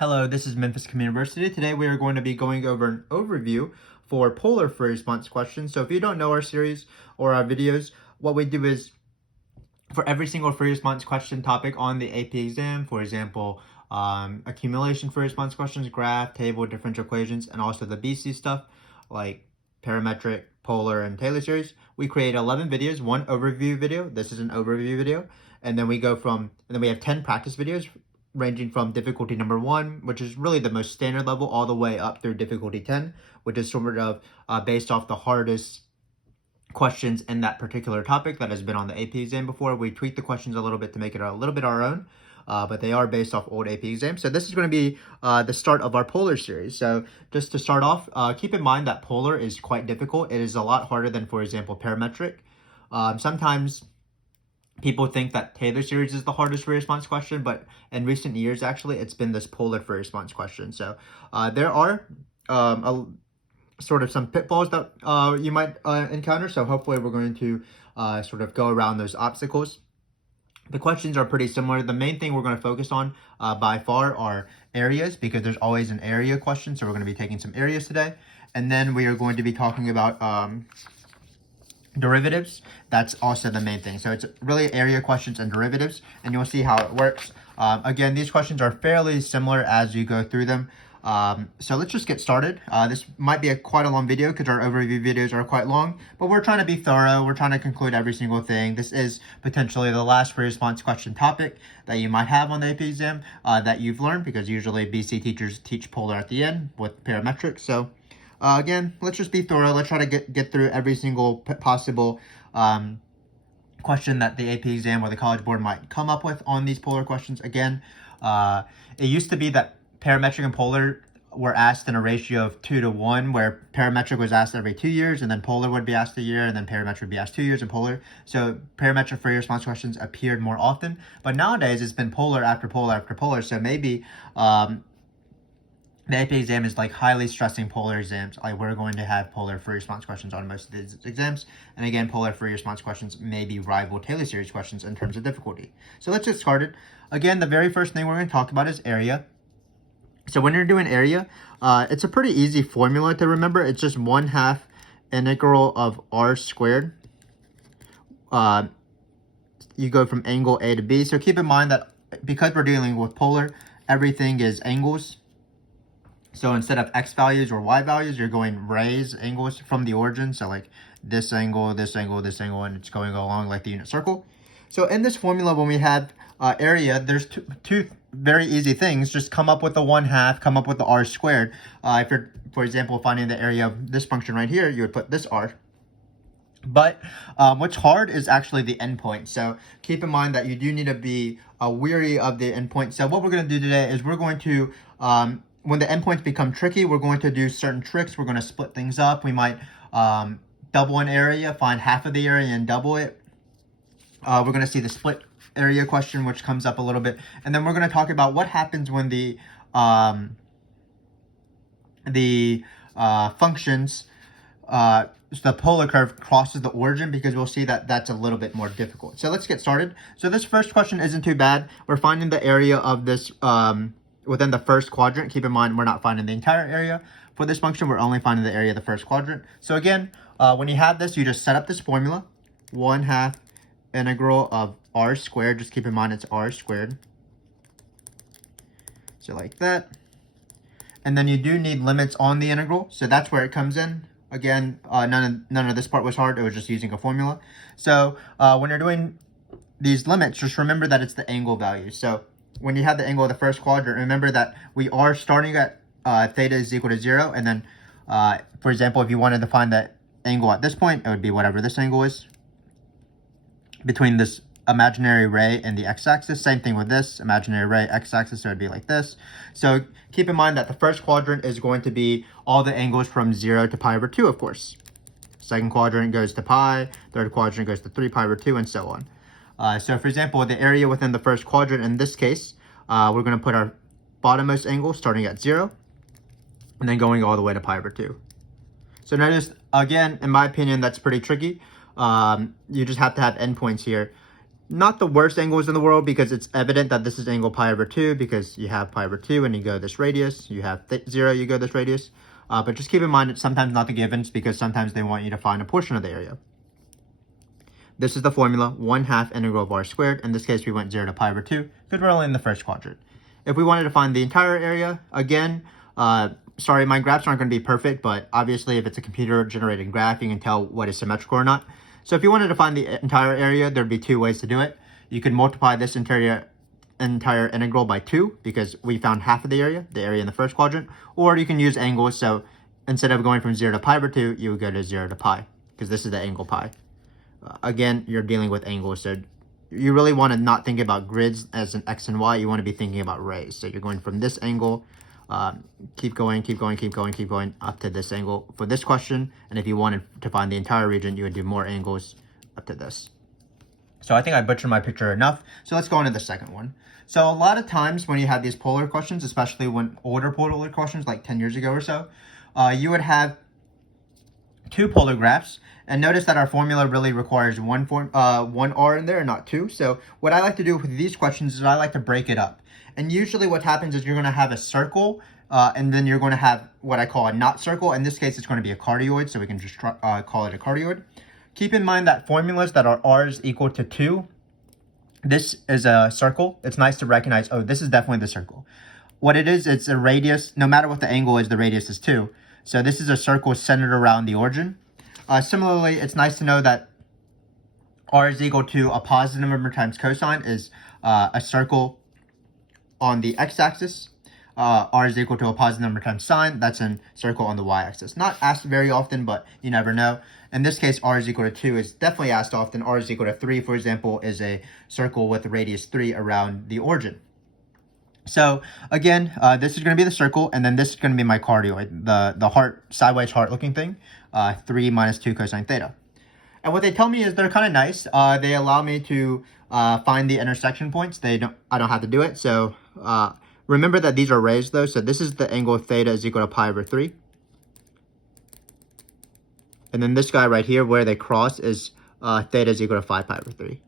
Hello, this is Memphis Communiversity. Today we are going to be going over an overview for polar free response questions. So if you don't know our series or our videos, what we do is for every single free response question topic on the AP exam, for example, accumulation free response questions, graph, table, differential equations, and also the BC stuff like parametric, polar, and Taylor series, we create 11 videos, one overview video. This is an overview video. And then we have 10 practice videos ranging from difficulty number 1, which is really the most standard level, all the way up through difficulty 10, which is sort of based off the hardest questions in that particular topic that has been on the AP exam before. We tweak the questions a little bit to make it a little bit our own, but they are based off old AP exams. So this is going to be the start of our polar series. So just to start off, keep in mind that polar is quite difficult. It is a lot harder than, for example, parametric. Sometimes people think that Taylor series is the hardest free response question, but in recent years, actually, it's been this polar free response question. So there are sort of some pitfalls that you might encounter. So hopefully we're going to sort of go around those obstacles. The questions are pretty similar. The main thing we're going to focus on by far are areas, because there's always an area question. So we're going to be taking some areas today. And then we are going to be talking about derivatives. That's also the main thing. So it's really area questions and derivatives, and you'll see how it works. Again, these questions are fairly similar as you go through them. So let's just get started. This might be quite a long video because our overview videos are quite long, but we're trying to be thorough. We're trying to conclude every single thing. This is potentially the last free response question topic that you might have on the AP exam that you've learned, because usually BC teachers teach polar at the end with parametric. So again, let's just be thorough. Let's try to get through every single possible question that the AP exam or the College Board might come up with on these polar questions. Again, it used to be that parametric and polar were asked in a ratio of 2 to 1, where parametric was asked every 2 years, and then polar would be asked a year, and then parametric would be asked 2 years, and polar. So parametric free response questions appeared more often. But nowadays, it's been polar after polar after polar. So maybe the AP exam is like highly stressing polar exams. Like, we're going to have polar free response questions on most of these exams. And again, polar free response questions maybe rival Taylor series questions in terms of difficulty. So let's get started. Again, the very first thing we're going to talk about is area. So when you're doing area, it's a pretty easy formula to remember. It's just 1/2 integral of r squared. You go from angle A to B. So keep in mind that because we're dealing with polar, everything is angles. So instead of x values or y values, you're going raise angles from the origin. So like this angle, this angle, this angle, and it's going along like the unit circle. So in this formula, when we have area, there's two very easy things. Just come up with the 1/2, come up with the r squared. If you're, for example, finding the area of this function right here, you would put this r. But what's hard is actually the endpoint. So keep in mind that you do need to be weary of the endpoint. So what we're going to do today is we're going to when the endpoints become tricky, we're going to do certain tricks. We're going to split things up. We might double an area, find half of the area and double it. We're going to see the split area question, which comes up a little bit. And then we're going to talk about what happens when the functions, the polar curve crosses the origin, because we'll see that that's a little bit more difficult. So let's get started. So this first question isn't too bad. We're finding the area of this within the first quadrant. Keep in mind, we're not finding the entire area. For this function, we're only finding the area of the first quadrant. So again, when you have this, you just set up this formula, 1/2 integral of r squared. Just keep in mind it's r squared. So like that. And then you do need limits on the integral. So that's where it comes in. Again, none of this part was hard. It was just using a formula. So when you're doing these limits, just remember that it's the angle value. So when you have the angle of the first quadrant, remember that we are starting at theta is equal to 0. And then, for example, if you wanted to find that angle at this point, it would be whatever this angle is between this imaginary ray and the x-axis. Same thing with this imaginary ray, x-axis, so it would be like this. So keep in mind that the first quadrant is going to be all the angles from 0 to pi over 2, of course. Second quadrant goes to pi, third quadrant goes to 3 pi over 2, and so on. So for example, the area within the first quadrant, in this case, we're going to put our bottommost angle starting at 0, and then going all the way to pi over 2. So notice, again, in my opinion, that's pretty tricky. You just have to have endpoints here. not the worst angles in the world, because it's evident that this is angle pi over 2, because you have pi over 2 and you go this radius, you have 0, you go this radius. But just keep in mind it's sometimes not the givens, because sometimes they want you to find a portion of the area. This is the formula, 1/2 integral of r squared. In this case, we went 0 to pi over 2, because we're only in the first quadrant. If we wanted to find the entire area, again, sorry, my graphs aren't going to be perfect, but obviously if it's a computer-generated graph, you can tell what is symmetrical or not. So if you wanted to find the entire area, there'd be two ways to do it. You could multiply this entire integral by 2, because we found half of the area in the first quadrant, or you can use angles. So instead of going from 0 to pi over 2, you would go to 0 to pi, because this is the angle pi. Again, you're dealing with angles, so you really want to not think about grids as an x and y. You want to be thinking about rays. So you're going from this angle, keep going up to this angle for this question. And if you wanted to find the entire region, you would do more angles up to this. So I think I butchered my picture enough. So let's go on to the second one. So a lot of times when you have these polar questions, especially when older polar questions like 10 years ago or so, you would have two polar graphs. And notice that our formula really requires one r in there and not two. So what I like to do with these questions is I like to break it up. And usually what happens is you're going to have a circle, and then you're going to have what I call a not circle. In this case, it's going to be a cardioid, so we can just call it a cardioid. Keep in mind that formulas that are r's equal to 2, this is a circle. It's nice to recognize, oh, this is definitely the circle. What it is, it's a radius. No matter what the angle is, the radius is 2. So this is a circle centered around the origin. Similarly, it's nice to know that r is equal to a positive number times cosine is a circle on the x-axis. R is equal to a positive number times sine. That's a circle on the y-axis. Not asked very often, but you never know. In this case, r is equal to 2 is definitely asked often. R is equal to 3, for example, is a circle with a radius 3 around the origin. So again, this is going to be the circle, and then this is going to be my cardioid, the heart, sideways heart looking thing, 3 minus 2 cosine theta. And what they tell me is they're kind of nice. They allow me to find the intersection points. I don't have to do it. So remember that these are rays though. So this is the angle theta is equal to pi over 3. And then this guy right here where they cross is theta is equal to 5 pi over 3.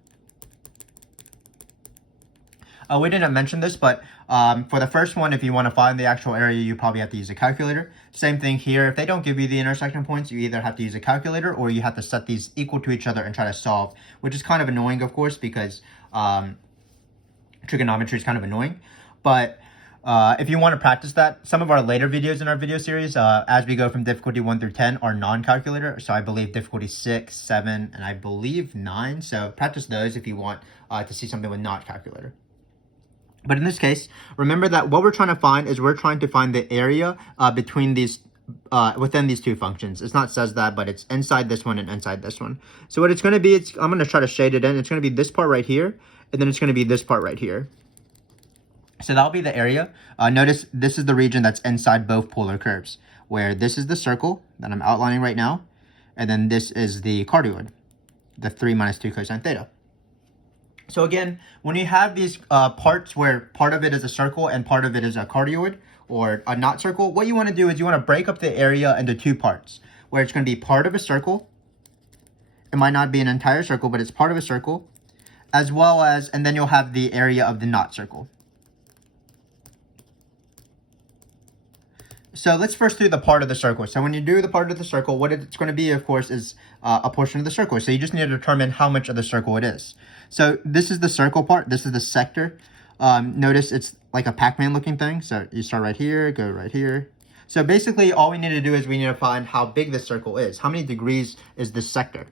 We didn't mention this, but for the first one, if you want to find the actual area, you probably have to use a calculator. Same thing here. If they don't give you the intersection points, you either have to use a calculator or you have to set these equal to each other and try to solve, which is kind of annoying, of course, because trigonometry is kind of annoying. But if you want to practice that, some of our later videos in our video series, as we go from difficulty 1 through 10, are non-calculator. So I believe difficulty 6, 7, and I believe 9. So practice those if you want to see something with not calculator. But in this case, remember that what we're trying to find is we're trying to find the area between these, within these two functions. It's not says that, but it's inside this one and inside this one. So what it's going to be, I'm going to try to shade it in. It's going to be this part right here, and then it's going to be this part right here. So that'll be the area. Notice this is the region that's inside both polar curves, where this is the circle that I'm outlining right now, and then this is the cardioid, the 3 minus 2 cosine theta. So again, when you have these parts where part of it is a circle and part of it is a cardioid or a not circle, what you want to do is you want to break up the area into two parts, where it's going to be part of a circle. It might not be an entire circle, but it's part of a circle, as well as, and then you'll have the area of the not circle. So let's first do the part of the circle. So when you do the part of the circle, what it's going to be, of course, is a portion of the circle. So you just need to determine how much of the circle it is. So this is the circle part. This is the sector. Notice it's like a Pac-Man looking thing. So you start right here, go right here. So basically all we need to do is we need to find how big this circle is. How many degrees is this sector?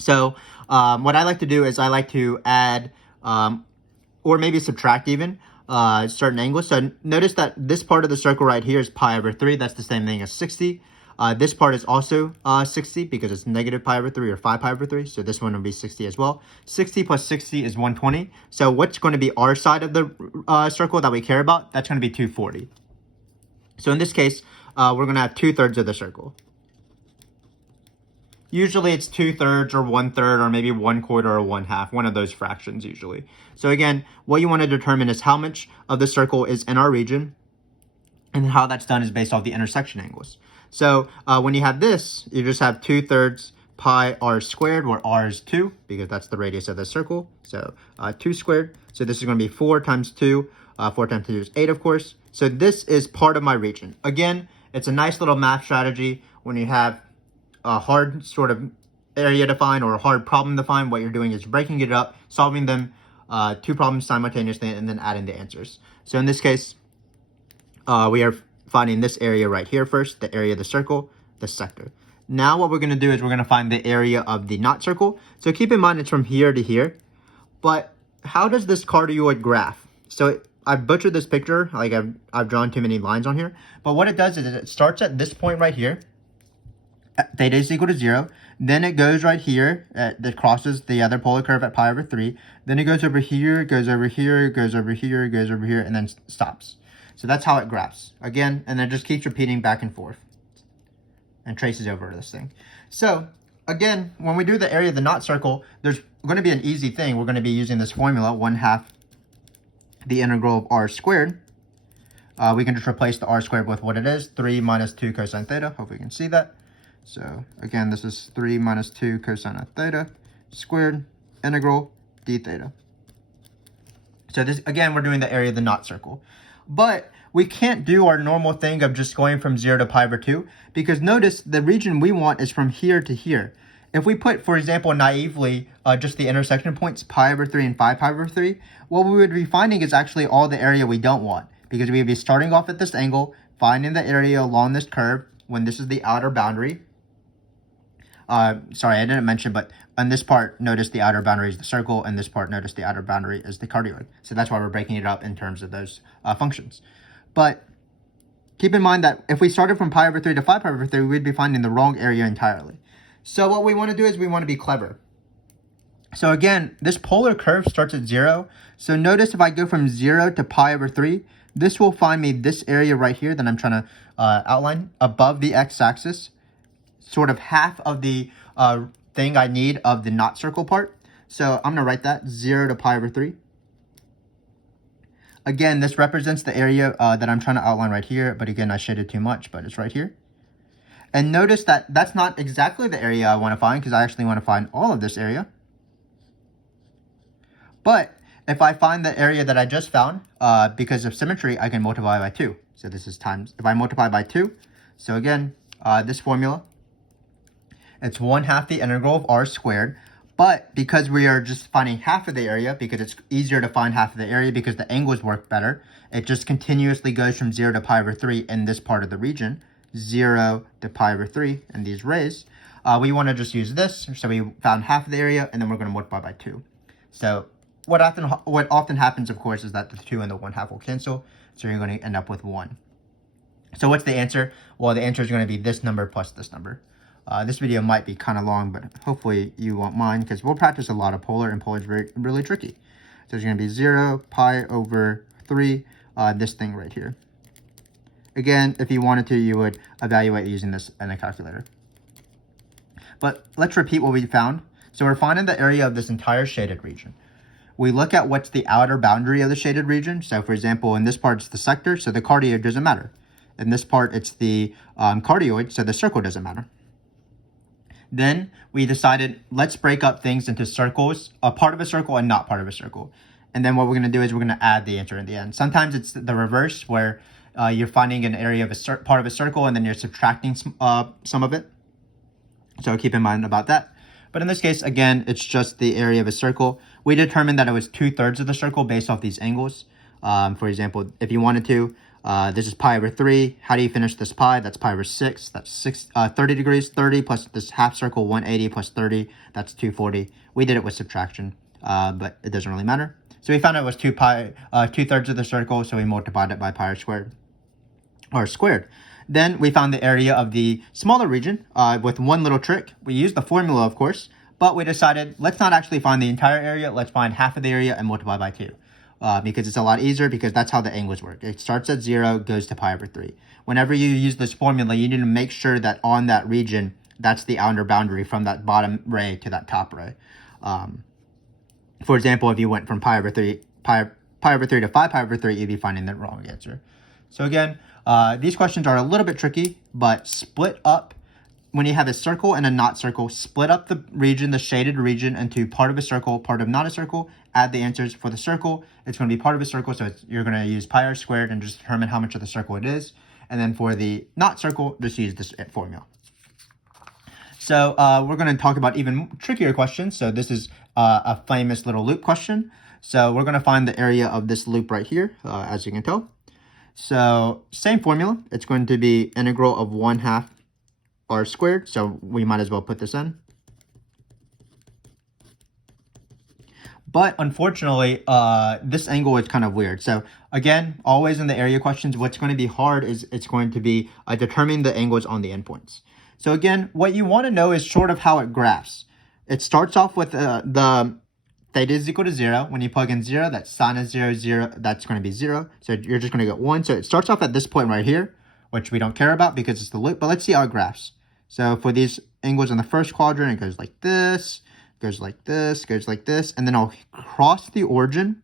So what I like to do is I like to add or maybe subtract even certain angles. So notice that this part of the circle right here is pi over 3. That's the same thing as 60. This part is also 60 because it's negative pi over 3 or 5 pi over 3. So this one will be 60 as well. 60 plus 60 is 120. So what's going to be our side of the circle that we care about? That's going to be 240. So in this case, we're going to have 2/3 of the circle. Usually it's 2/3 or 1/3 or maybe 1/4 or 1/2, one of those fractions usually. So again, what you want to determine is how much of the circle is in our region, and how that's done is based off the intersection angles. So when you have this, you just have 2/3 pi r squared, where r is 2, because that's the radius of the circle. So 2 squared. So this is going to be 4 times 2. 4 times 2 is 8, of course. So this is part of my region. Again, it's a nice little math strategy when you have a hard sort of area to find or a hard problem to find. What you're doing is breaking it up, solving them 2 problems simultaneously, and then adding the answers. So in this case, we are finding this area right here first, the area of the circle, the sector. Now what we're going to do is we're going to find the area of the not circle. So keep in mind it's from here to here. But how does this cardioid graph? So I've butchered this picture, like I've drawn too many lines on here. But what it does is it starts at this point right here. Theta is equal to 0. Then it goes right here, that crosses the other polar curve at pi over 3. Then it goes over here, goes over here, goes over here, goes over here, and then stops. So that's how it graphs. Again, and then it just keeps repeating back and forth and traces over this thing. So again, when we do the area of the not circle, there's going to be an easy thing. We're going to be using this formula, 1/2 the integral of r squared. We can just replace the r squared with what it is, 3 minus 2 cosine theta. Hopefully you can see that. So again, this is 3 minus 2 cosine of theta squared integral d theta. So this, again, we're doing the area of the not circle. But we can't do our normal thing of just going from 0 to pi over 2, because notice the region we want is from here to here. If we put, for example, naively, just the intersection points, pi over 3 and 5 pi over 3, what we would be finding is actually all the area we don't want, because we would be starting off at this angle, finding the area along this curve when this is the outer boundary. Sorry, I didn't mention, but on this part, notice the outer boundary is the circle, and this part, notice the outer boundary is the cardioid. So that's why we're breaking it up in terms of those functions. But keep in mind that if we started from pi over 3 to 5 pi over 3, we'd be finding the wrong area entirely. So what we want to do is we want to be clever. So again, this polar curve starts at 0. So notice if I go from 0 to pi over 3, this will find me this area right here that I'm trying to outline above the x-axis, sort of half of the thing I need of the not circle part. So I'm going to write that 0 to pi over 3. Again, this represents the area that I'm trying to outline right here. But again, I shaded too much, but it's right here. And notice that that's not exactly the area I want to find, because I actually want to find all of this area. But if I find the area that I just found, because of symmetry, I can multiply by 2. So this is times, if I multiply by 2, so again, this formula, it's 1/2 the integral of r squared. But because we are just finding half of the area, because it's easier to find half of the area because the angles work better, it just continuously goes from 0 to pi over 3 in this part of the region, 0 to pi over 3 in these rays. We want to just use this. So we found half of the area, and then we're going to multiply by 2. So what often happens, of course, is that the 2 and the 1/2 will cancel. So you're going to end up with 1. So what's the answer? Well, the answer is going to be this number plus this number. This video might be kind of long, but hopefully you won't mind, because we'll practice a lot of polar, and polar is really tricky. So it's going to be 0 pi over 3, this thing right here. Again, if you wanted to, you would evaluate using this in a calculator. But let's repeat what we found. So we're finding the area of this entire shaded region. We look at what's the outer boundary of the shaded region. So for example, in this part, it's the sector, so the cardioid doesn't matter. In this part, it's the cardioid, so the circle doesn't matter. Then we decided, let's break up things into circles, a part of a circle and not part of a circle. And then what we're going to do is we're going to add the answer in the end. Sometimes it's the reverse, where you're finding an area of a part of a circle and then you're subtracting some of it. So keep in mind about that. But in this case, again, it's just the area of a circle. We determined that it was 2/3 of the circle based off these angles. For example, if you wanted to, this is pi over 3. How do you finish this pi? That's pi over 6. That's 30 degrees. 30 plus this half circle, 180 plus 30. That's 240. We did it with subtraction, but it doesn't really matter. So we found out it was 2/3 of the circle, so we multiplied it by pi r squared. Then we found the area of the smaller region with one little trick. We used the formula, of course, but we decided, let's not actually find the entire area. Let's find half of the area and multiply by 2. Because it's a lot easier, because that's how the angles work. It starts at 0, goes to pi over 3. Whenever you use this formula, you need to make sure that on that region, that's the outer boundary from that bottom ray to that top ray. For example, if you went from pi over 3 to 5 pi over 3, you'd be finding the wrong answer. So again, these questions are a little bit tricky, but split up when you have a circle and a not circle, split up the region, the shaded region, into part of a circle, part of not a circle. Add the answers for the circle. It's going to be part of a circle, so you're going to use pi r squared and just determine how much of the circle it is. And then for the not circle, just use this formula. So we're going to talk about even trickier questions. So this is a famous little loop question. So we're going to find the area of this loop right here, as you can tell. So same formula. It's going to be integral of 1/2 r squared. So we might as well put this in. But unfortunately, this angle is kind of weird. So again, always in the area questions, what's going to be hard is it's going to be determining the angles on the endpoints. So again, what you want to know is sort of how it graphs. It starts off with the theta is equal to 0. When you plug in 0, that's sine of 0, 0, that's going to be 0. So you're just going to get 1. So it starts off at this point right here, which we don't care about because it's the loop. But let's see how it graphs. So for these angles in the first quadrant, it goes like this, goes like this, goes like this, and then I'll cross the origin,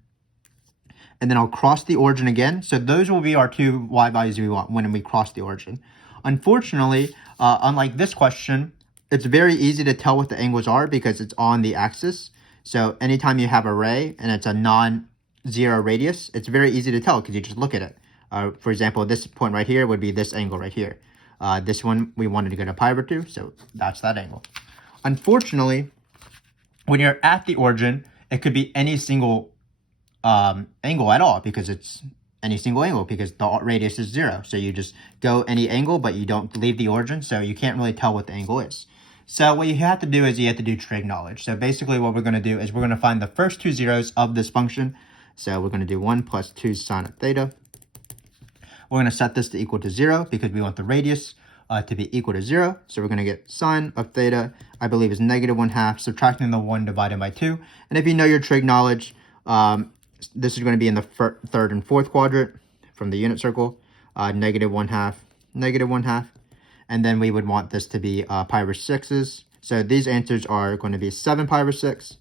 and then I'll cross the origin again. So those will be our two y values we want when we cross the origin. Unfortunately, unlike this question, it's very easy to tell what the angles are because it's on the axis. So anytime you have a ray and it's a non-zero radius, it's very easy to tell because you just look at it. For example, this point right here would be this angle right here. This one, we wanted to go to pi over 2, so that's that angle. Unfortunately, when you're at the origin, it could be any single angle at all because it's any single angle because the radius is 0. So you just go any angle, but you don't leave the origin, so you can't really tell what the angle is. So what you have to do is you have to do trig knowledge. So basically what we're going to do is we're going to find the first two zeros of this function. So we're going to do 1 plus 2 sine of theta. We're going to set this to equal to 0 because we want the radius to be equal to 0. So we're going to get sine of theta, I believe, is negative 1/2, subtracting the 1 divided by 2. And if you know your trig knowledge, this is going to be in the third and fourth quadrant from the unit circle, negative 1/2, negative 1/2. And then we would want this to be pi over 6s. So these answers are going to be 7 pi over 6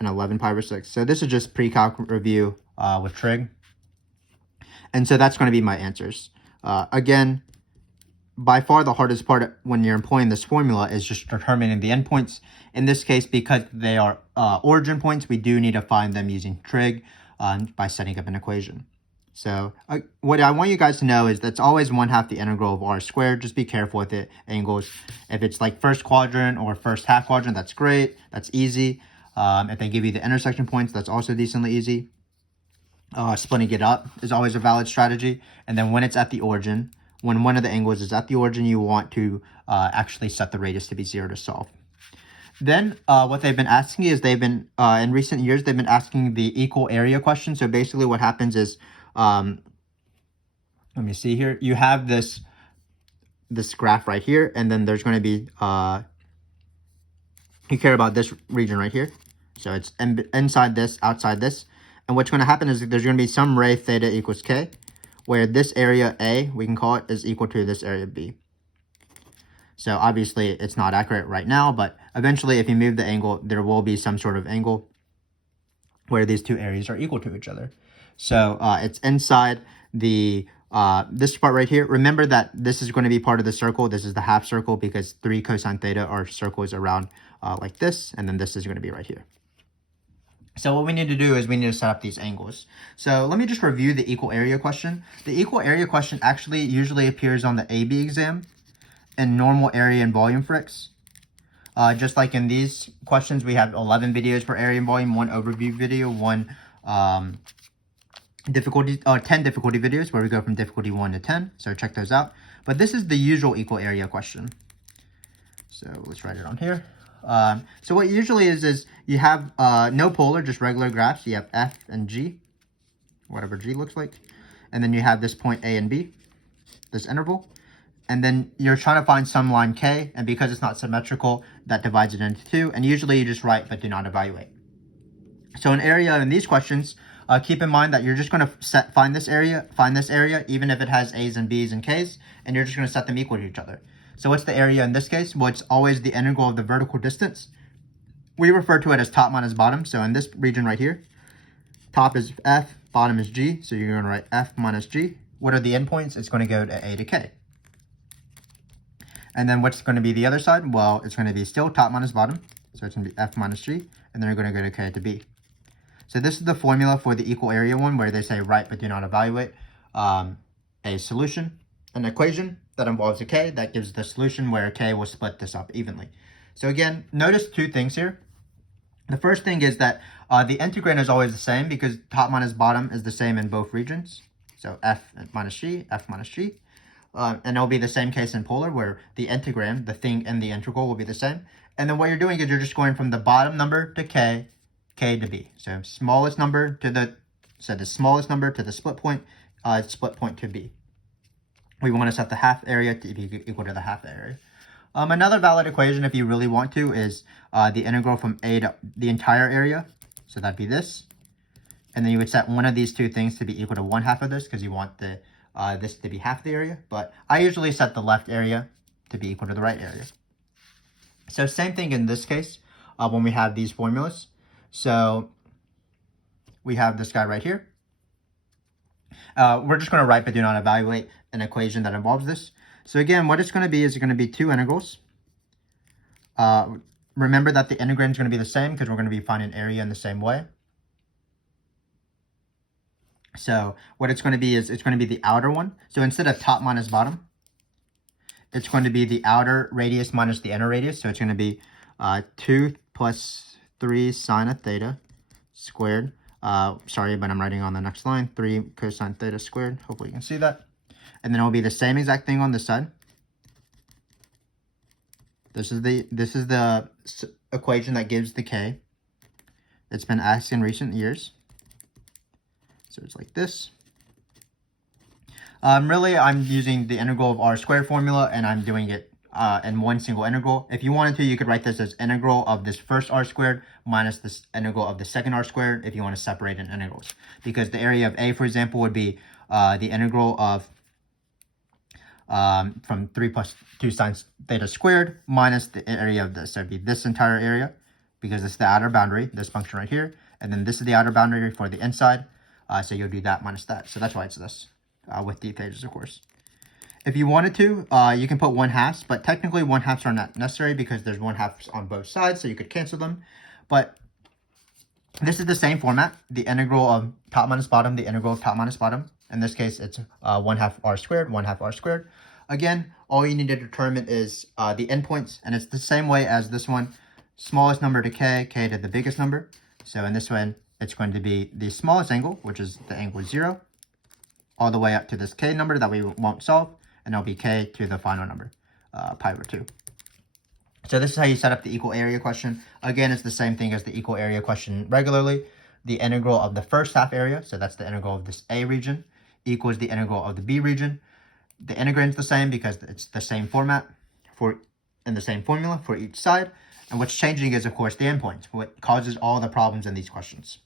and 11 pi over 6. So this is just pre-calc review with trig. And so that's going to be my answers. Again, by far the hardest part when you're employing this formula is just determining the endpoints. In this case, because they are origin points, we do need to find them using trig by setting up an equation. So what I want you guys to know is that's always 1/2 the integral of r squared. Just be careful with it, angles. If it's like first quadrant or first half quadrant, that's great. That's easy. If they give you the intersection points, that's also decently easy. Splitting it up is always a valid strategy. And then when it's at the origin, when one of the angles is at the origin, you want to actually set the radius to be 0 to solve. Then what they've been asking is in recent years, they've been asking the equal area question. So basically what happens is, let me see here. You have this graph right here, and then there's going to be, you care about this region right here. So it's inside this, outside this. And what's going to happen is there's going to be some ray theta equals k, where this area A, we can call it, is equal to this area B. So obviously it's not accurate right now, but eventually if you move the angle, there will be some sort of angle where these two areas are equal to each other. So it's inside the this part right here. Remember that this is going to be part of the circle. This is the half circle because 3 cosine theta are circles around like this, and then this is going to be right here. So what we need to do is we need to set up these angles. So let me just review the equal area question. The equal area question actually usually appears on the AB exam in normal area and volume frics. Just like in these questions, we have 11 videos for area and volume, 1 overview video, 10 difficulty videos where we go from difficulty 1 to 10. So check those out. But this is the usual equal area question. So let's write it on here. So what usually is you have no polar, just regular graphs. You have F and G, whatever G looks like. And then you have this point A and B, this interval. And then you're trying to find some line K, and because it's not symmetrical, that divides it into 2. And usually you just write but do not evaluate. So an area in these questions, keep in mind that you're just going to find this area, even if it has A's and B's and K's, and you're just going to set them equal to each other. So what's the area in this case? Well, it's always the integral of the vertical distance. We refer to it as top minus bottom. So in this region right here, top is F, bottom is G. So you're going to write F minus G. What are the endpoints? It's going to go to A to K. And then what's going to be the other side? Well, it's going to be still top minus bottom. So it's going to be F minus G, and then you're going to go to K to B. So this is the formula for the equal area one, where they say write but do not evaluate a solution, an equation that involves a K that gives the solution where K will split this up evenly. So again, notice two things here. The first thing is that the integrand is always the same because top minus bottom is the same in both regions. So F minus G, F minus G. And it'll be the same case in polar where the integrand, the thing in the integral, will be the same. And then what you're doing is you're just going from the bottom number to K, K to B. So smallest number to the smallest number to the split point to B. We want to set the half area to be equal to the half area. Another valid equation, if you really want to, is the integral from A to the entire area. So that'd be this. And then you would set one of these two things to be equal to 1/2 of this because you want the this to be half the area. But I usually set the left area to be equal to the right area. So same thing in this case when we have these formulas. So we have this guy right here. We're just going to write but do not evaluate an equation that involves this. So again, what it's going to be is going to be two integrals. Remember that the integrand is going to be the same because we're going to be finding area in the same way. So what it's going to be is it's going to be the outer one. So instead of top minus bottom, it's going to be the outer radius minus the inner radius. So it's going to be 2 plus 3 sine of theta squared. Sorry, but I'm writing on the next line. 3 cosine theta squared. Hopefully you can see that. And then it will be the same exact thing on this side. This is the equation that gives the K. It's been asked in recent years. So it's like this. Really, I'm using the integral of r squared formula, and I'm doing it in one single integral. If you wanted to, you could write this as integral of this first r squared minus this integral of the second r squared if you want to separate in integrals. Because the area of A, for example, would be the integral of from 3 plus 2 sine theta squared minus the area of this. So it'd be this entire area because this is the outer boundary, this function right here. And then this is the outer boundary for the inside. So you'll do that minus that. So that's why it's this with d thetas, of course. If you wanted to, you can put 1/2, but technically 1/2 are not necessary because there's 1/2 on both sides, so you could cancel them. But this is the same format, the integral of top minus bottom, the integral of top minus bottom. In this case, it's 1/2 r squared, 1/2 r squared. Again, all you need to determine is the endpoints, and it's the same way as this one. Smallest number to K, K to the biggest number. So in this one, it's going to be the smallest angle, which is the angle 0, all the way up to this K number that we won't solve, and it'll be K to the final number, pi over 2. So this is how you set up the equal area question. Again, it's the same thing as the equal area question regularly. The integral of the first half area, so that's the integral of this A region, equals the integral of the B region. The integrand is the same because it's the same format and the same formula for each side. And what's changing is, of course, the endpoints, what causes all the problems in these questions.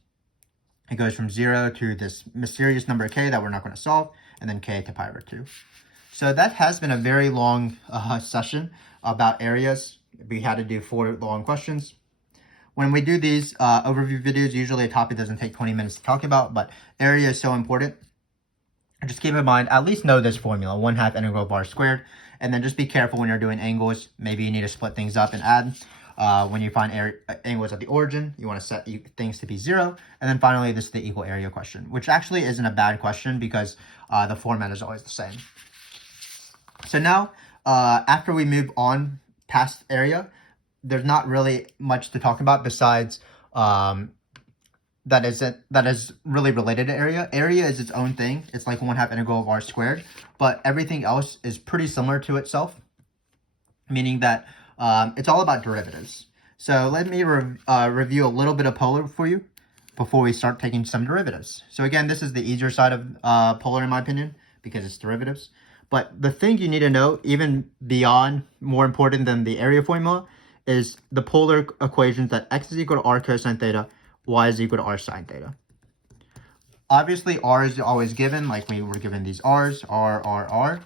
It goes from 0 to this mysterious number K that we're not going to solve, and then K to pi over 2. So that has been a very long session about areas. We had to do 4 long questions. When we do these overview videos, usually a topic doesn't take 20 minutes to talk about, but area is so important. Just keep in mind, at least know this formula, 1/2 integral of r squared, and then just be careful when you're doing angles. Maybe you need to split things up and add. When you find angles at the origin, you want to set things to be 0. And then finally, this is the equal area question, which actually isn't a bad question because the format is always the same. So now, after we move on past area, there's not really much to talk about besides that is really related to area. Area is its own thing. It's like 1/2 integral of r squared, but everything else is pretty similar to itself, meaning that it's all about derivatives. So let me review a little bit of polar for you before we start taking some derivatives. So again, this is the easier side of polar in my opinion because it's derivatives. But the thing you need to know, even beyond, more important than the area formula, is the polar equations that x is equal to r cosine theta, y is equal to r sine theta. Obviously, r is always given, like we were given these r's, r.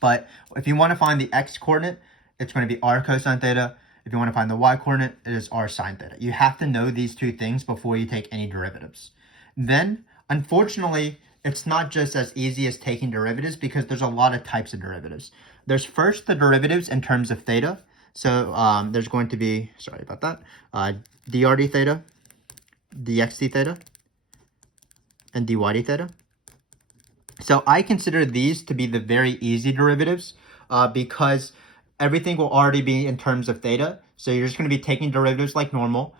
But if you want to find the x coordinate, it's going to be r cosine theta. If you want to find the y coordinate, it is r sine theta. You have to know these two things before you take any derivatives. Then, unfortunately, it's not just as easy as taking derivatives because there's a lot of types of derivatives. There's first the derivatives in terms of theta. So there's going to be, sorry about that, dr d theta, dx d theta, and dy d theta. So I consider these to be the very easy derivatives because everything will already be in terms of theta. So you're just going to be taking derivatives like normal.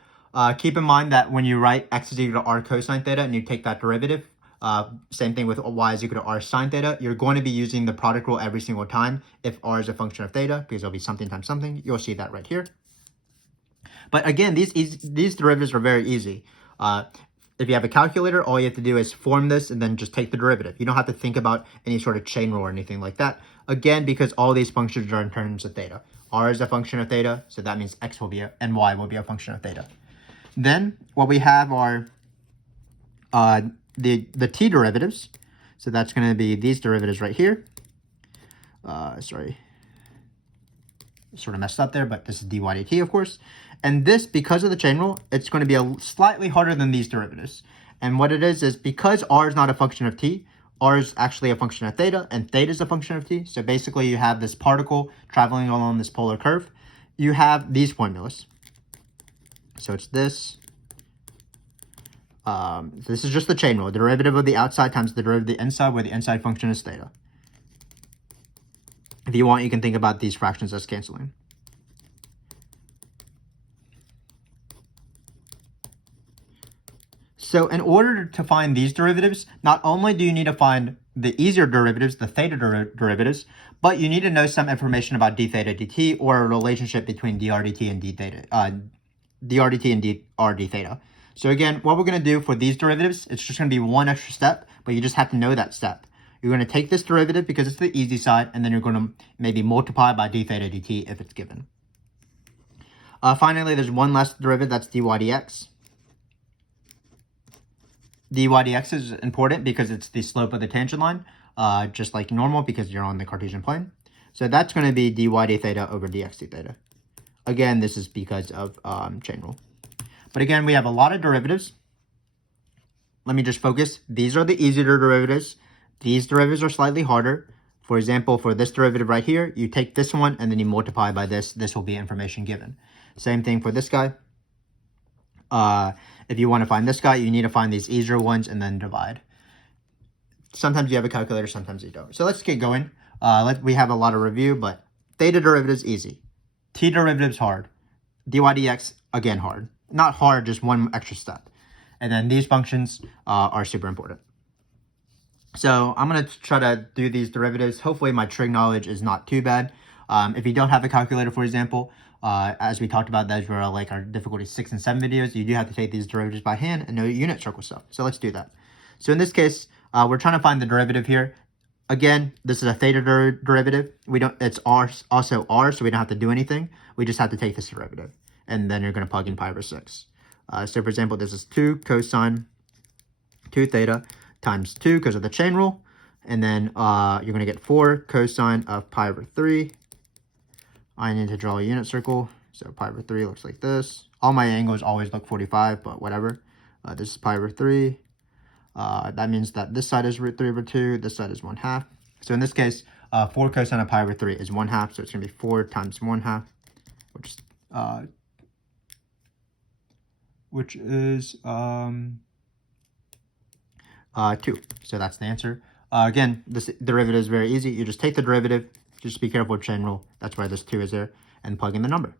Keep in mind that when you write x is equal to r cosine theta and you take that derivative, same thing with y is equal to r sine theta, you're going to be using the product rule every single time if r is a function of theta, because it'll be something times something. You'll see that right here. But again, these derivatives are very easy. If you have a calculator, all you have to do is form this and then just take the derivative. You don't have to think about any sort of chain rule or anything like that. Again, because all these functions are in terms of theta. R is a function of theta, so that means x will be and y will be a function of theta. Then what we have are the t derivatives. So that's going to be these derivatives right here. Sorry, sort of messed up there, but this is dy dt, of course. And this, because of the chain rule, it's going to be slightly harder than these derivatives. And what it is because r is not a function of t, r is actually a function of theta, and theta is a function of t. So basically, you have this particle traveling along this polar curve. You have these formulas. So it's this. This is just the chain rule. The derivative of the outside times the derivative of the inside, where the inside function is theta. If you want, you can think about these fractions as canceling. So in order to find these derivatives, not only do you need to find the easier derivatives, the theta derivatives, but you need to know some information about d theta dt, or a relationship between dr dt and d theta, dr dt and dr d theta. So again, what we're going to do for these derivatives, it's just going to be one extra step, but you just have to know that step. You're going to take this derivative because it's the easy side, and then you're going to maybe multiply by d theta dt if it's given. Finally, there's one last derivative, that's dy dx. dy dx is important because it's the slope of the tangent line, just like normal because you're on the Cartesian plane. So that's going to be dy d theta over dx d theta. Again, this is because of chain rule. But again, we have a lot of derivatives. Let me just focus. These are the easier derivatives. These derivatives are slightly harder. For example, for this derivative right here, you take this one and then you multiply by this. This will be information given. Same thing for this guy. If you want to find this guy, you need to find these easier ones and then divide. Sometimes you have a calculator, sometimes you don't. So let's get going. We have a lot of review, but theta derivatives easy. T derivatives hard. dy dx, again, hard. Not hard, just one extra step. And then these functions are super important. So I'm going to try to do these derivatives. Hopefully my trig knowledge is not too bad. If you don't have a calculator, for example, as we talked about, those were like our difficulty 6 and 7 videos, you do have to take these derivatives by hand and know unit circle stuff. So let's do that. So in this case, we're trying to find the derivative here. Again, this is a theta derivative. It's r, also r, so we don't have to do anything. We just have to take this derivative. And then you're going to plug in pi over 6. So for example, this is 2 cosine 2 theta times 2 because of the chain rule. And then you're going to get 4 cosine of pi over 3. I need to draw a unit circle. So pi over 3 looks like this. All my angles always look 45, but whatever. This is pi over 3. That means that this side is root 3 over 2. This side is 1/2. So in this case, 4 cosine of pi over 3 is 1/2. So it's going to be 4 times 1/2, which is 2. So that's the answer. Again, this derivative is very easy. You just take the derivative. Just be careful with chain rule. That's why this 2 is there. And plug in the number.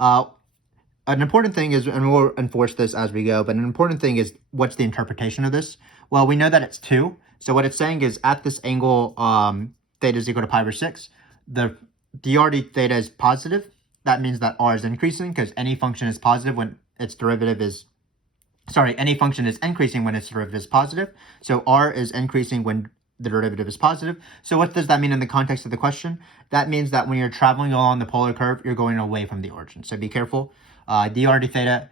An important thing is, and we'll enforce this as we go, but an important thing is, what's the interpretation of this? Well, we know that it's 2. So what it's saying is, at this angle, theta is equal to pi over 6. The dr d theta is positive. That means that r is increasing, because any function is positive when its derivative is... Sorry, any function is increasing when its derivative is positive. So r is increasing when the derivative is positive. So what does that mean in the context of the question? That means that when you're traveling along the polar curve, you're going away from the origin. So be careful. Dr d theta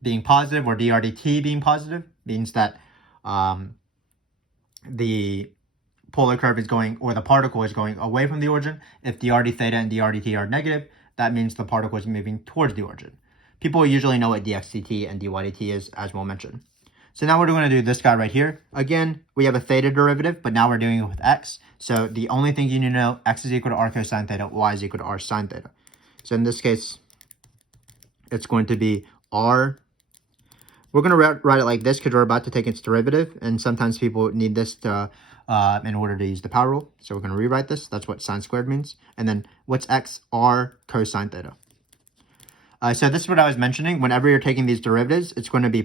being positive or dr dt being positive means that the polar curve is going, or the particle is going away from the origin. If dr d theta and dr dt are negative, that means the particle is moving towards the origin. People usually know what dx dt and dy dt is, as we'll mention. So now we're going to do this guy right here. Again, we have a theta derivative, but now we're doing it with x. So the only thing you need to know, x is equal to r cosine theta, y is equal to r sine theta. So in this case, it's going to be r. We're going to write it like this because we're about to take its derivative, and sometimes people need this to in order to use the power rule. So we're going to rewrite this. That's what sine squared means. And then what's x? R cosine theta. So this is what I was mentioning. Whenever you're taking these derivatives, it's going to be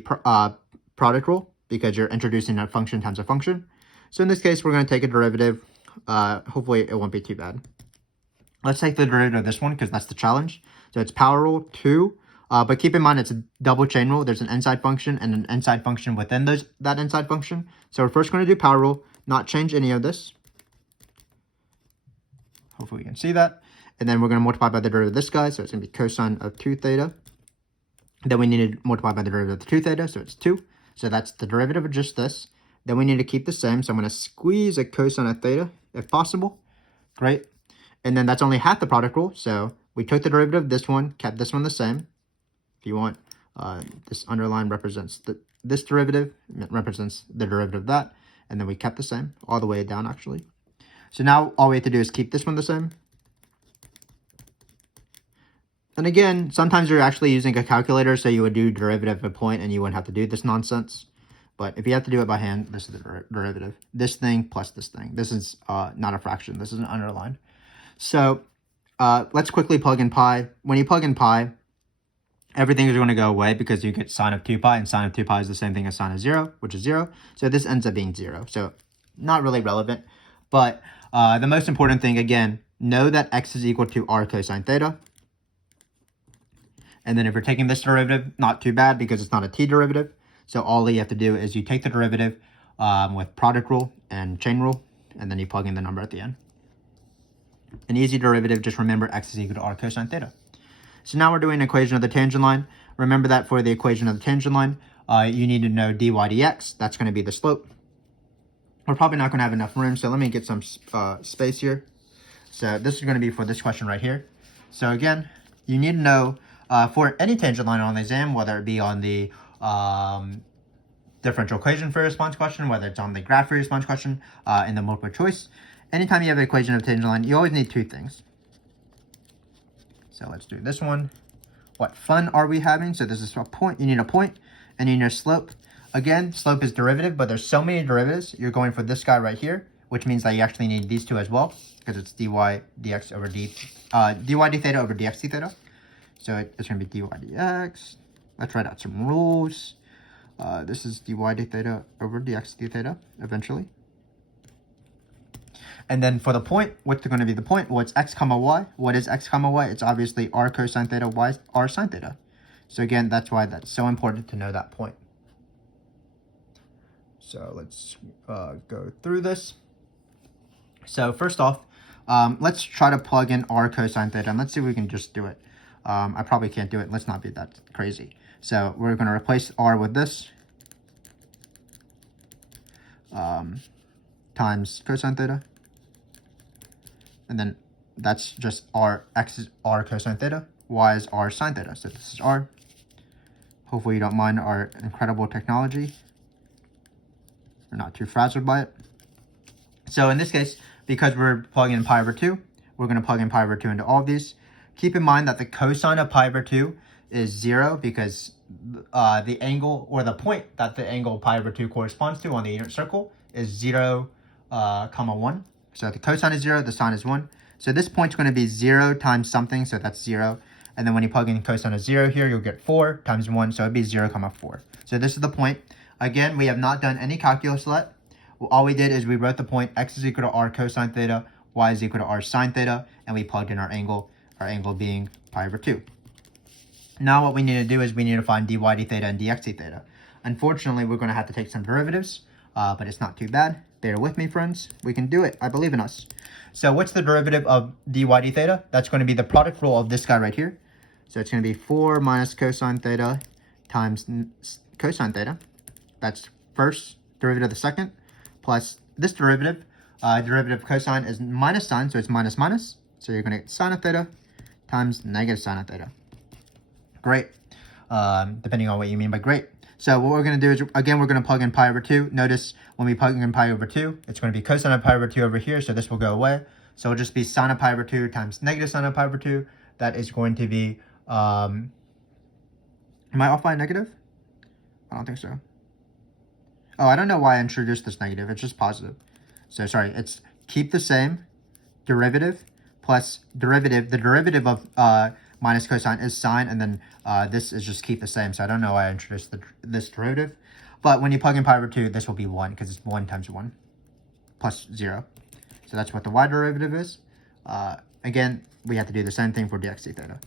product rule because you're introducing a function times a function. So in this case, we're going to take a derivative. Hopefully, it won't be too bad. Let's take the derivative of this one because that's the challenge. So it's power rule 2. But keep in mind, it's a double chain rule. There's an inside function and an inside function within that inside function. So we're first going to do power rule, not change any of this. Hopefully you can see that. And then we're going to multiply by the derivative of this guy. So it's going to be cosine of 2 theta. Then we need to multiply by the derivative of the 2 theta. So it's 2. So that's the derivative of just this. Then we need to keep the same. So I'm going to squeeze a cosine of theta if possible. Great. And then that's only half the product rule. So we took the derivative of this one, kept this one the same. If you want, this underline represents this derivative, it represents the derivative of that, and then we kept the same all the way down actually. So now all we have to do is keep this one the same. And again, sometimes you're actually using a calculator, so you would do derivative of a point and you wouldn't have to do this nonsense. But if you have to do it by hand, this is the derivative. This thing plus this thing. This is not a fraction. This is an underline. So let's quickly plug in pi. When you plug in pi, everything is going to go away because you get sine of 2 pi, and sine of 2 pi is the same thing as sine of 0, which is 0. So this ends up being 0. So not really relevant. But the most important thing, again, know that x is equal to r cosine theta. And then if you're taking this derivative, not too bad because it's not a t derivative. So all you have to do is you take the derivative with product rule and chain rule, and then you plug in the number at the end. An easy derivative, just remember x is equal to r cosine theta. So now we're doing an equation of the tangent line. Remember that for the equation of the tangent line, you need to know dy dx. That's going to be the slope. We're probably not going to have enough room, so let me get some space here. So this is going to be for this question right here. So again, you need to know for any tangent line on the exam, whether it be on the differential equation for response question, whether it's on the graph for response question, in the multiple choice, anytime you have an equation of a tangent line, you always need two things. So let's do this one. What fun are we having? So this is a point. You need a point and you need a slope. Again, slope is derivative, but there's so many derivatives. You're going for this guy right here, which means that you actually need these two as well because it's dy dx over dy d theta over dx d theta. So it's going to be dy dx. Let's write out some rules. This is dy d theta over dx d theta eventually. And then for the point, what's going to be the point? Well, it's x comma y. What is x comma y? It's obviously r cosine theta, y r sine theta. So again, that's why that's so important to know that point. So let's go through this. So first off, let's try to plug in r cosine theta, and let's see if we can just do it. I probably can't do it. Let's not be that crazy. So we're going to replace r with this times cosine theta. And then that's just r, x is r cosine theta, y is r sine theta. So this is r. Hopefully you don't mind our incredible technology. We're not too frazzled by it. So in this case, because we're plugging in pi over 2, we're going to plug in pi over 2 into all of these. Keep in mind that the cosine of pi over 2 is 0 because the angle or the point that the angle pi over 2 corresponds to on the unit circle is 0, 1. So the cosine is 0, the sine is 1. So this point's going to be 0 times something, so that's 0. And then when you plug in cosine of 0 here, you'll get 4 times 1, so it'd be 0, 4. So this is the point. Again, we have not done any calculus yet. All we did is we wrote the point x is equal to r cosine theta, y is equal to r sine theta, and we plugged in our angle being pi over 2. Now what we need to do is we need to find dy d theta and dx d theta. Unfortunately, we're going to have to take some derivatives, but it's not too bad. Bear with me, friends. We can do it. I believe in us. So what's the derivative of dy d theta? That's going to be the product rule of this guy right here. So it's going to be 4 minus cosine theta times cosine theta. That's first derivative of the second, plus this derivative. Derivative of cosine is minus sine, so it's minus minus. So you're going to get sine of theta times negative sine of theta. Great. Depending on what you mean by great. So what we're going to do is, again, we're going to plug in pi over 2. Notice when we plug in pi over 2, it's going to be cosine of pi over 2 over here, so this will go away. So it'll just be sine of pi over 2 times negative sine of pi over 2. That is going to be, am I off by a negative? I don't think so. Oh, I don't know why I introduced this negative. It's just positive. So sorry, it's keep the same, derivative, plus derivative. The derivative of minus cosine is sine, and then this is just keep the same. So I don't know why I introduced this derivative. But when you plug in pi over 2, this will be 1, because it's 1 times 1 plus 0. So that's what the y derivative is. Again, we have to do the same thing for dx d theta.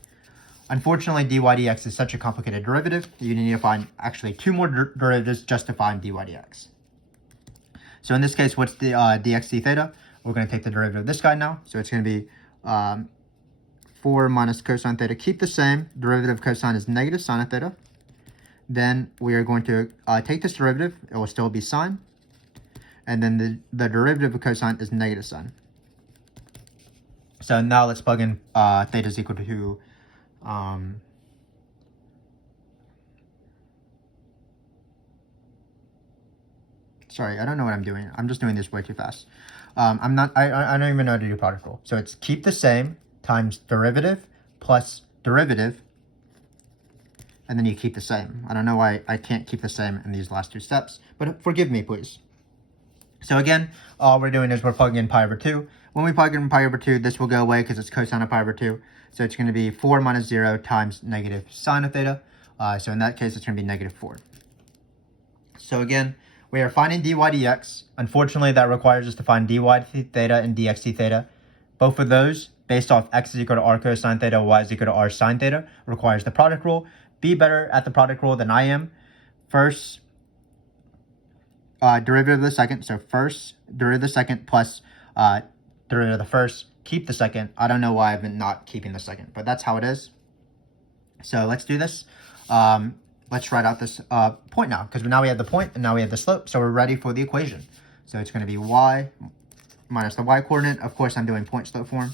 Unfortunately, dy dx is such a complicated derivative that you need to find actually 2 more derivatives just to find dy dx. So in this case, what's the dx d theta? We're going to take the derivative of this guy now. So it's going to be 4 minus cosine theta. Keep the same. Derivative of cosine is negative sine of theta. Then we are going to take this derivative. It will still be sine. And then the derivative of cosine is negative sine. So now let's plug in theta is equal to sorry, I don't know what I'm doing. I'm just doing this way too fast. I don't even know how to do product rule. So it's keep the same times derivative plus derivative, and then you keep the same. I don't know why I can't keep the same in these last 2 steps, but forgive me, please. So again, all we're doing is we're plugging in pi over 2. When we plug in pi over 2, this will go away because it's cosine of pi over 2. So it's going to be 4 minus 0 times negative sine of theta. So in that case, it's going to be negative 4. So again, we are finding dy dx. Unfortunately, that requires us to find dy theta and dx d theta. Both of those, based off x is equal to r cosine theta, y is equal to r sine theta, requires the product rule. Be better at the product rule than I am. First, derivative of the second. So first, derivative of the second plus derivative of the first. Keep the second. I don't know why I've been not keeping the second, but that's how it is. So let's do this. Let's write out this point now, because now we have the point and now we have the slope. So we're ready for the equation. So it's going to be y minus the y coordinate. Of course, I'm doing point slope form.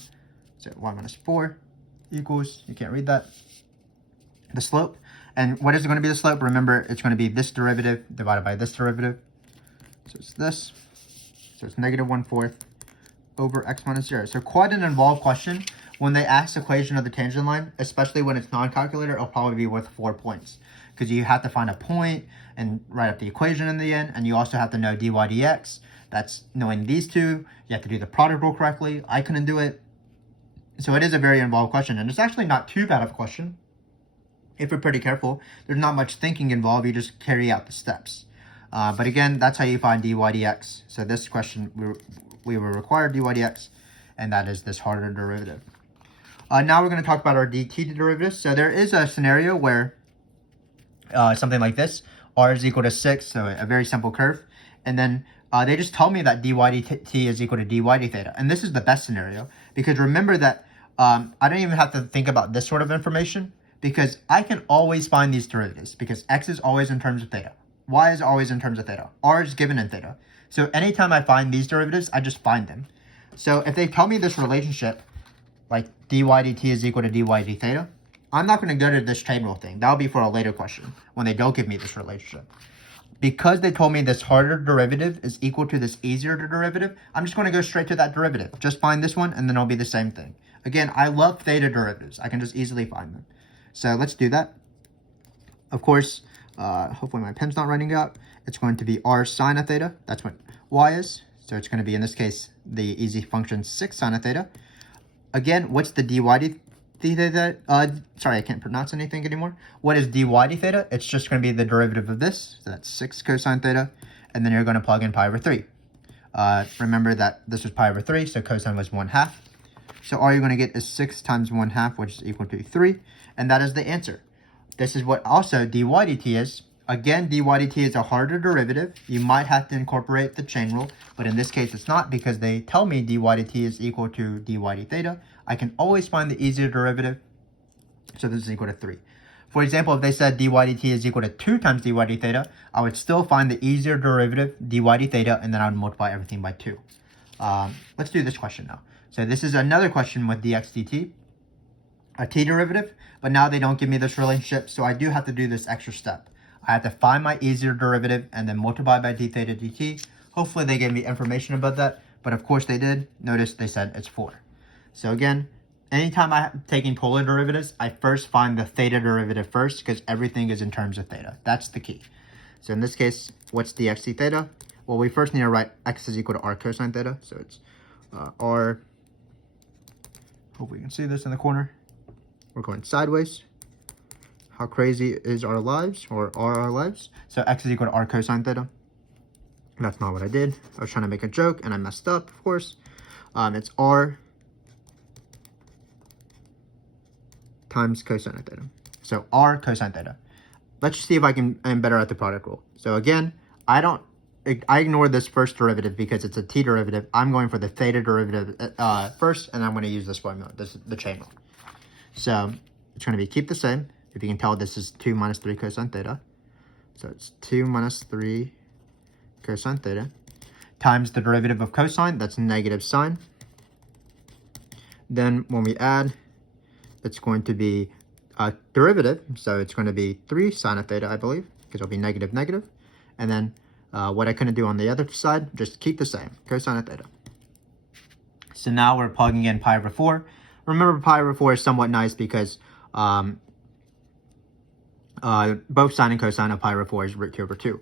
So y minus 4 equals, you can't read that, the slope. And what is going to be the slope? Remember, it's going to be this derivative divided by this derivative. So it's this. So it's negative 1/4 over x minus 0. So quite an involved question. When they ask the equation of the tangent line, especially when it's non-calculator, it'll probably be worth 4 points. Because you have to find a point and write up the equation in the end. And you also have to know dy dx. That's knowing these two. You have to do the product rule correctly. I couldn't do it. So it is a very involved question. And it's actually not too bad of a question. If you're pretty careful, there's not much thinking involved. You just carry out the steps. But again, that's how you find dy dx. So this question, we were required dy dx, and that is this harder derivative. Now we're going to talk about our dt derivatives. So there is a scenario where something like this, r is equal to 6, so a very simple curve. And then they just tell me that dy dt is equal to dy d theta. And this is the best scenario, because remember that I don't even have to think about this sort of information, because I can always find these derivatives, because x is always in terms of theta. Y is always in terms of theta. R is given in theta. So anytime I find these derivatives, I just find them. So if they tell me this relationship, like dy dt is equal to dy d theta, I'm not going to go to this chain rule thing. That'll be for a later question, when they don't give me this relationship. Because they told me this harder derivative is equal to this easier derivative, I'm just going to go straight to that derivative. Just find this one, and then it'll be the same thing. Again, I love theta derivatives. I can just easily find them. So let's do that. Of course, hopefully my pen's not running out. It's going to be r sine of theta. That's what y is. So it's going to be, in this case, the easy function 6 sine of theta. Again, what's the dy d theta? Sorry, I can't pronounce anything anymore. What is dy d theta? It's just going to be the derivative of this. So that's 6 cosine theta. And then you're going to plug in pi over 3. Remember that this was pi over 3, so cosine was 1/2. So all you're going to get is 6 times 1/2, which is equal to 3. And that is the answer. This is what also dy dt is. Again, dy dt is a harder derivative. You might have to incorporate the chain rule, but in this case it's not, because they tell me dy dt is equal to dy d theta. I can always find the easier derivative, so this is equal to 3. For example, if they said dy dt is equal to 2 times dy d theta, I would still find the easier derivative, dy d theta, and then I would multiply everything by 2. Let's do this question now. So this is another question with dx dt, a t derivative, but now they don't give me this relationship, so I do have to do this extra step. I have to find my easier derivative and then multiply by d theta dt. Hopefully they gave me information about that, but of course they did. Notice they said it's 4. So again, anytime I'm taking polar derivatives, I first find the theta derivative first because everything is in terms of theta. That's the key. So in this case, what's dx d theta? Well, we first need to write x is equal to r cosine theta. So it's r, hope we can see this in the corner. We're going sideways. How crazy is our lives, or are our lives? So x is equal to r cosine theta. That's not what I did. I was trying to make a joke and I messed up, of course. It's r times cosine of theta. So r cosine theta. Let's see if I'm better at the product rule. So again, I ignore this first derivative because it's a t derivative. I'm going for the theta derivative first, and I'm going to use this formula. This is the chain rule. So it's going to be keep the same. If you can tell, this is 2 minus 3 cosine theta. So it's 2 minus 3 cosine theta times the derivative of cosine, that's negative sine. Then when we add, it's going to be a derivative, so it's going to be 3 sine of theta, I believe, because it'll be negative, negative. And then what I couldn't do on the other side, just keep the same, cosine of theta. So now we're plugging in pi over 4. Remember, pi over 4 is somewhat nice because both sine and cosine of pi over 4 is root 2 over 2.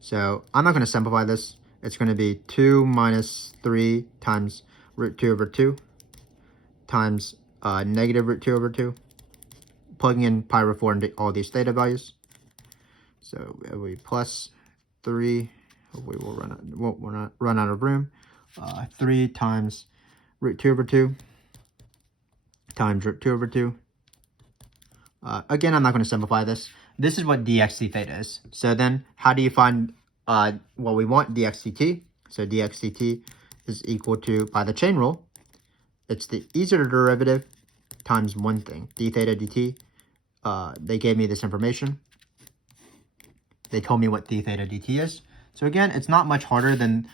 So I'm not going to simplify this. It's going to be 2 minus 3 times root 2 over 2 times negative root 2 over 2. Plugging in pi over 4 into all these theta values. So it will be plus 3. Hopefully we'll not run out of room. 3 times root 2 over 2 times root 2 over 2. Again, I'm not going to simplify this. This is what dx d theta is. So then how do you find what we want, dx dt? So dx dt is equal to, by the chain rule, it's the easier derivative times one thing, d theta dt. They gave me this information. They told me what d theta dt is. So again, it's not much harder than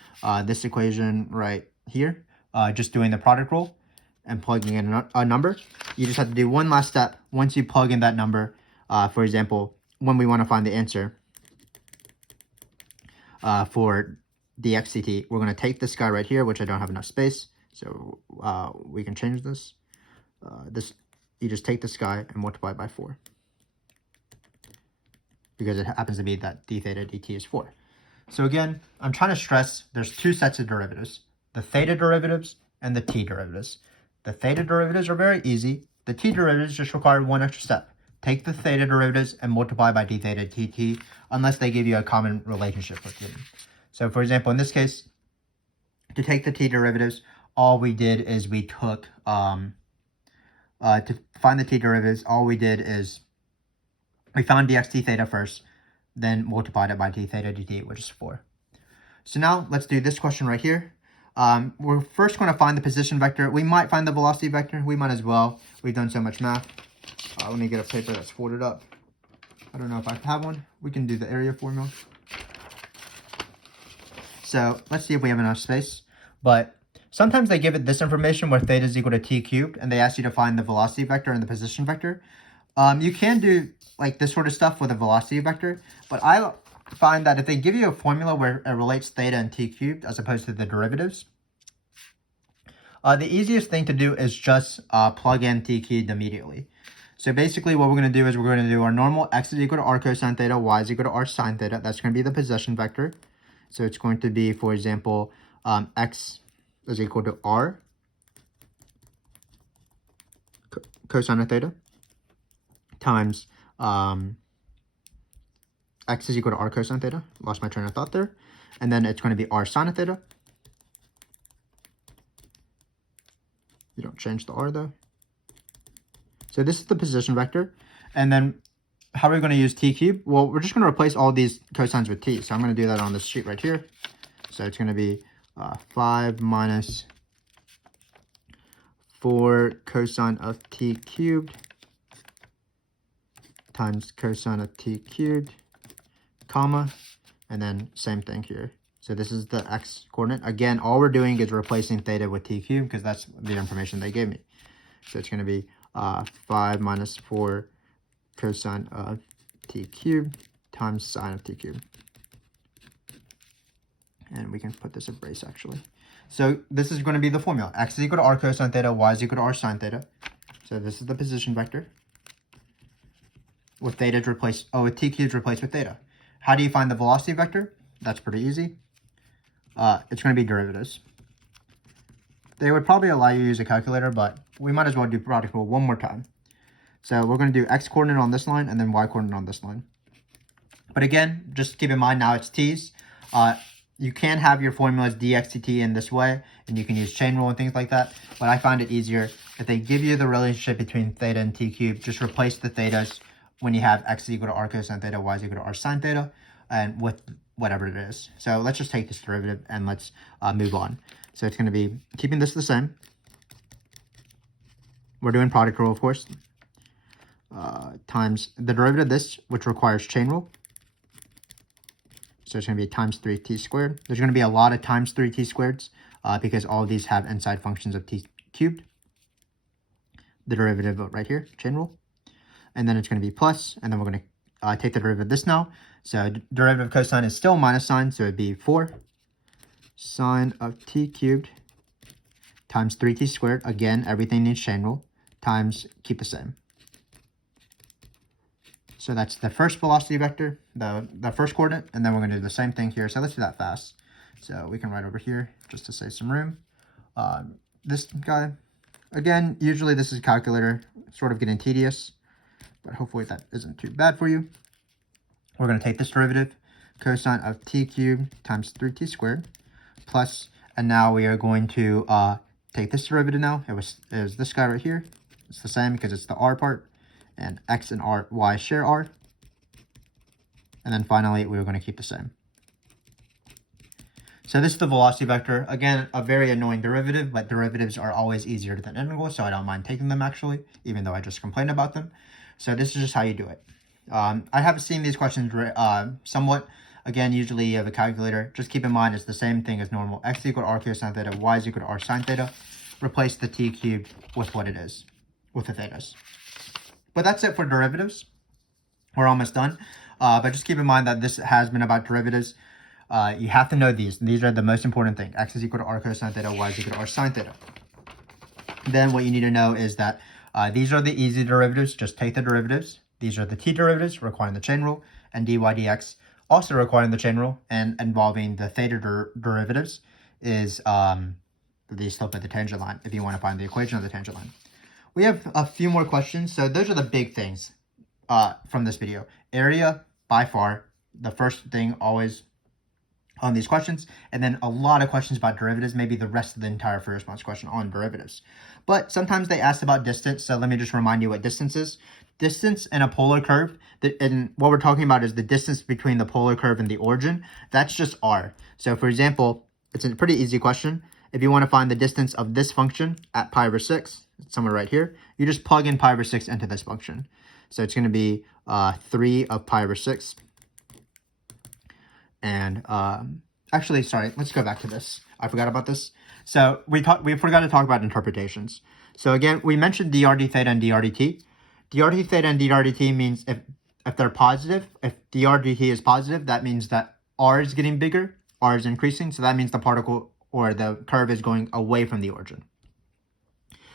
this equation right here, just doing the product rule and plugging in a number. You just have to do one last step. Once you plug in that number, for example, when we want to find the answer for dx dt, we're going to take this guy right here, which I don't have enough space. So we can change this. You just take this guy and multiply by 4. Because it happens to be that d theta dt is 4. So again, I'm trying to stress there's two sets of derivatives. The theta derivatives and the t derivatives. The theta derivatives are very easy. The t derivatives just require one extra step. Take the theta derivatives and multiply by d theta dt unless they give you a common relationship with them. So for example, in this case, to take the t derivatives, all we did is we took, to find the t derivatives, all we did is we found dx d theta first, then multiplied it by d theta dt, which is 4. So now let's do this question right here. We're first going to find the position vector. We might find the velocity vector. We might as well. We've done so much math. Let me get a paper that's folded up. I don't know if I have one. We can do the area formula. So let's see if we have enough space. But sometimes they give it this information where theta is equal to t cubed, and they ask you to find the velocity vector and the position vector. You can do like this sort of stuff with a velocity vector, but I find that if they give you a formula where it relates theta and t cubed as opposed to the derivatives, the easiest thing to do is just plug in t cubed immediately. So basically what we're going to do is we're going to do our normal x is equal to r cosine theta, y is equal to r sine theta. That's going to be the position vector. So it's going to be, for example, x is equal to r cosine of theta times x is equal to r cosine theta. Lost my train of thought there. And then it's going to be r sine of theta. You don't change the r though. So this is the position vector. And then how are we going to use t cubed? Well, we're just going to replace all these cosines with t. So I'm going to do that on this sheet right here. So it's going to be 5 minus 4 cosine of t cubed times cosine of t cubed, comma, and then same thing here. So this is the x coordinate. Again, all we're doing is replacing theta with t cubed because that's the information they gave me. So it's going to be 5 minus 4 cosine of t cubed times sine of t cubed. And we can put this in brace actually. So this is going to be the formula. X is equal to r cosine theta, y is equal to r sine theta. So this is the position vector. With theta replaced, with t cubed replaced with theta. How do you find the velocity vector? That's pretty easy. It's going to be derivatives. They would probably allow you to use a calculator, but we might as well do product rule one more time. So we're going to do x coordinate on this line and then y coordinate on this line. But again, just keep in mind now it's t's. You can have your formulas dx dt in this way, and you can use chain rule and things like that. But I find it easier if they give you the relationship between theta and t cubed, just replace the thetas when you have x is equal to r cosine theta, y is equal to r sine theta, and with whatever it is. So let's just take this derivative and let's move on. So it's going to be keeping this the same. We're doing product rule, of course, times the derivative of this, which requires chain rule. So it's going to be times 3t squared. There's going to be a lot of times 3t squareds because all of these have inside functions of t cubed. The derivative right here, chain rule. And then it's going to be plus, and then we're going to take the derivative of this now. So derivative of cosine is still minus sine, so it would be 4 sine of t cubed times 3t squared. Again, everything needs chain rule, times, keep the same. So that's the first velocity vector, the first coordinate, and then we're going to do the same thing here. So let's do that fast. So we can write over here just to save some room. This guy, again, usually this is a calculator, sort of getting tedious, but hopefully that isn't too bad for you. We're going to take this derivative, cosine of t cubed times 3t squared, plus, and now we are going to take this derivative now. It was this guy right here. It's the same because it's the r part. And x and y share r. And then finally, we're going to keep the same. So this is the velocity vector. Again, a very annoying derivative, but derivatives are always easier than integrals, so I don't mind taking them actually, even though I just complained about them. So this is just how you do it. I have seen these questions somewhat. Again, usually you have a calculator. Just keep in mind it's the same thing as normal. X equal to r cosine theta, y is equal to r sine theta. Replace the t cubed with what it is, with the thetas. But that's it for derivatives. We're almost done. But just keep in mind that this has been about derivatives. You have to know these. These are the most important thing. X is equal to r cosine theta, y is equal to r sine theta. Then what you need to know is that these are the easy derivatives. Just take the derivatives. These are the t derivatives requiring the chain rule, and dy dx also requiring the chain rule and involving the theta derivatives is the slope of the tangent line if you want to find the equation of the tangent line. We have a few more questions. So those are the big things from this video. Area, by far, the first thing always on these questions. And then a lot of questions about derivatives, maybe the rest of the entire free response question on derivatives. But sometimes they ask about distance. So let me just remind you what distance is. Distance in a polar curve, and what we're talking about is the distance between the polar curve and the origin. That's just r. So for example, it's a pretty easy question. If you want to find the distance of this function at pi over 6, it's somewhere right here, you just plug in pi over 6 into this function. So it's going to be 3 of pi over 6. And actually, sorry, let's go back to this. I forgot about this. So we forgot to talk about interpretations. So again, we mentioned dr d theta and dr dt. Dr d theta and dr dt means if they're positive, if dr dt is positive, that means that r is getting bigger, r is increasing. So that means the particle or the curve is going away from the origin.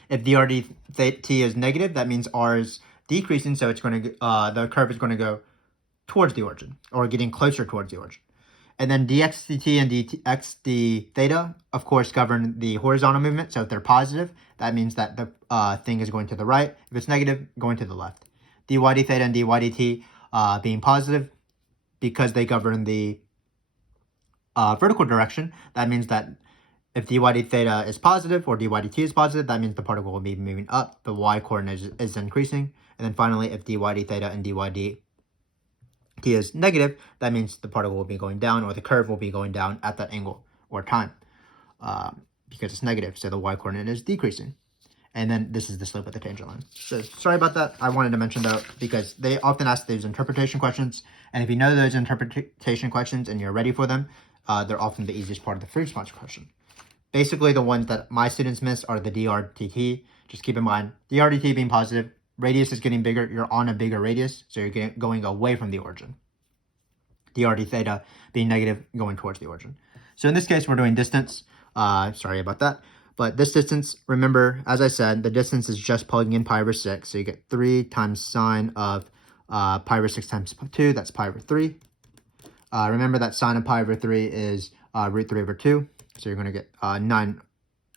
If dr dt is negative, that means r is decreasing, so it's going to the curve is going to go towards the origin or getting closer towards the origin. And then dx dt and dx d theta, of course, govern the horizontal movement. So if they're positive, that means that the thing is going to the right. If it's negative, going to the left. dy d theta and dy dt being positive because they govern the vertical direction. That means that if dy d theta is positive or dy dt is positive, that means the particle will be moving up. The y coordinate is increasing. And then finally, if dy d theta and dy dt is negative, that means the particle will be going down, or the curve will be going down at that angle or time because it's negative. So the y coordinate is decreasing. And then this is the slope of the tangent line. So sorry about that. I wanted to mention that because they often ask those interpretation questions. And if you know those interpretation questions and you're ready for them, they're often the easiest part of the free response question. Basically, the ones that my students miss are the dr dt. Just keep in mind, dr dt being positive, radius is getting bigger. You're on a bigger radius, so you're going away from the origin. d theta being negative going towards the origin. So in this case, we're doing distance. Sorry about that. But this distance, remember, as I said, the distance is just plugging in pi over 6. So you get 3 times sine of pi over 6 times 2. That's pi over 3. Remember that sine of pi over 3 is root 3 over 2. So you're going to get 9.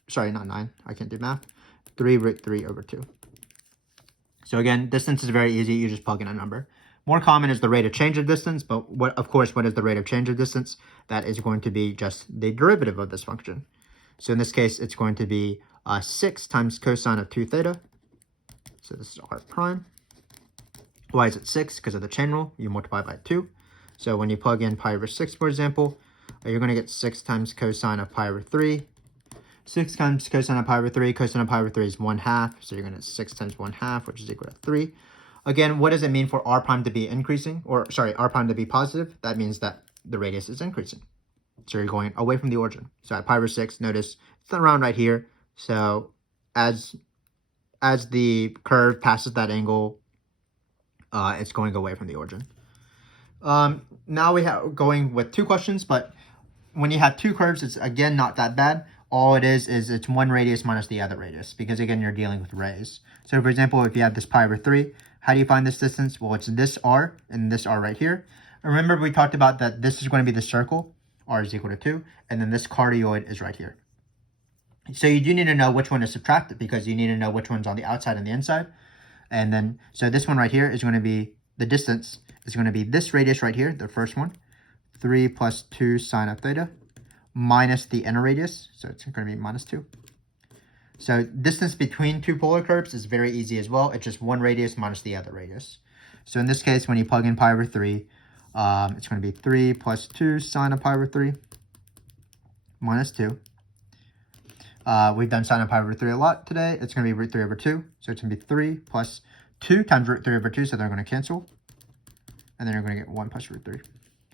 Sorry, not 9. I can't do math. 3 root 3 over 2. So again, distance is very easy. You just plug in a number. More common is the rate of change of distance, but of course, what is the rate of change of distance? That is going to be just the derivative of this function. So in this case, it's going to be 6 times cosine of 2 theta. So this is r prime. Why is it 6? Because of the chain rule. You multiply by 2. So when you plug in pi over 6, for example, you're going to get 6 times cosine of pi over 3. 6 times cosine of pi over 3. Cosine of pi over 3 is 1/2. So you're going to get 6 times 1/2, which is equal to 3. Again, what does it mean for r prime to be increasing? Or, sorry, r prime to be positive? That means that the radius is increasing. So you're going away from the origin. So at pi over 6, notice it's around right here. So as the curve passes that angle, it's going away from the origin. Now we have going with 2 questions, but when you have 2 curves, it's again not that bad. All it is it's one radius minus the other radius, because again, you're dealing with rays. So for example, if you have this pi over 3, how do you find this distance? Well, it's this r and this r right here. Remember, we talked about that this is going to be the circle, r is equal to 2, and then this cardioid is right here. So you do need to know which one to subtract, because you need to know which one's on the outside and the inside. And then, so this one right here is going to be, the distance is going to be this radius right here, the first one, 3 plus 2 sine of theta, minus the inner radius, so it's going to be minus 2. So distance between 2 polar curves is very easy as well. It's just one radius minus the other radius. So in this case, when you plug in pi over 3, it's going to be 3 plus 2 sine of pi over 3 minus 2. We've done sine of pi over 3 a lot today. It's going to be root 3 over 2. So it's going to be 3 plus 2 times root 3 over 2. So they're going to cancel. And then you're going to get 1 plus root 3.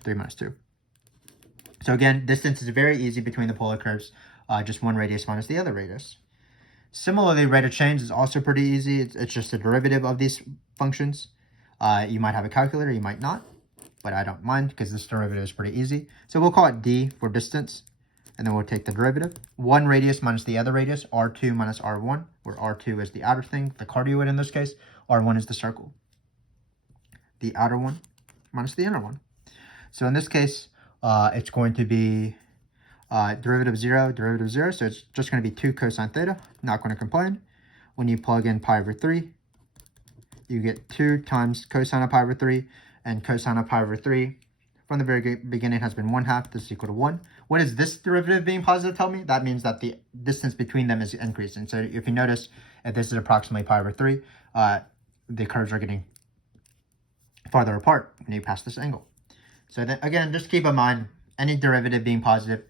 3 minus 2. So again, distance is very easy between the polar curves. Just one radius minus the other radius. Similarly, rate of change is also pretty easy. It's just a derivative of these functions. You might have a calculator, you might not, but I don't mind because this derivative is pretty easy. So we'll call it d for distance, and then we'll take the derivative. One radius minus the other radius, r2 minus r1, where r2 is the outer thing, the cardioid in this case, r1 is the circle. The outer one minus the inner one. So in this case, it's going to be derivative 0, so it's just going to be 2 cosine theta. Not going to complain. When you plug in pi over 3, you get 2 times cosine of pi over 3, and cosine of pi over 3 from the very beginning has been 1/2. This is equal to 1. What is this derivative being positive tell me? That means that the distance between them is increasing. So if you notice, if this is approximately pi over 3, the curves are getting farther apart when you pass this angle. So then again, just keep in mind, any derivative being positive,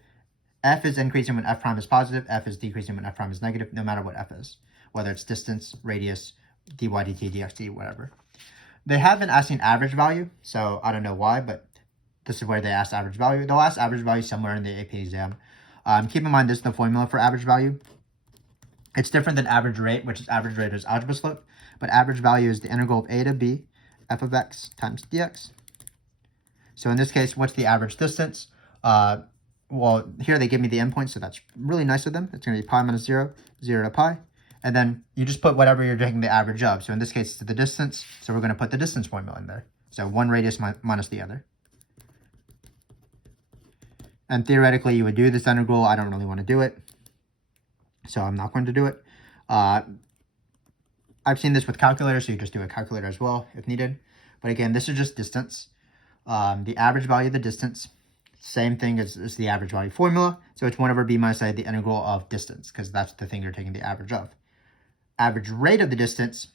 f is increasing when f prime is positive, f is decreasing when f prime is negative, no matter what f is, whether it's distance, radius, dy, dt, dxt, whatever. They have been asking average value, so I don't know why, but this is where they ask average value. They'll ask average value somewhere in the AP exam. Keep in mind, this is the formula for average value. It's different than average rate, which is average rate is algebra slope, but average value is the integral of a to b, f of x times dx. So in this case, what's the average distance? Well, here they give me the endpoint, so that's really nice of them. It's going to be pi minus 0, 0 to pi. And then you just put whatever you're taking the average of. So in this case, it's the distance. So we're going to put the distance formula in there. So one radius minus the other. And theoretically, you would do this integral. I don't really want to do it, so I'm not going to do it. I've seen this with calculators, so you just do a calculator as well if needed. But again, this is just distance. The average value of the distance, same thing as the average value formula. So it's 1 over b minus a, the integral of distance, because that's the thing you're taking the average of. Average rate of the distance,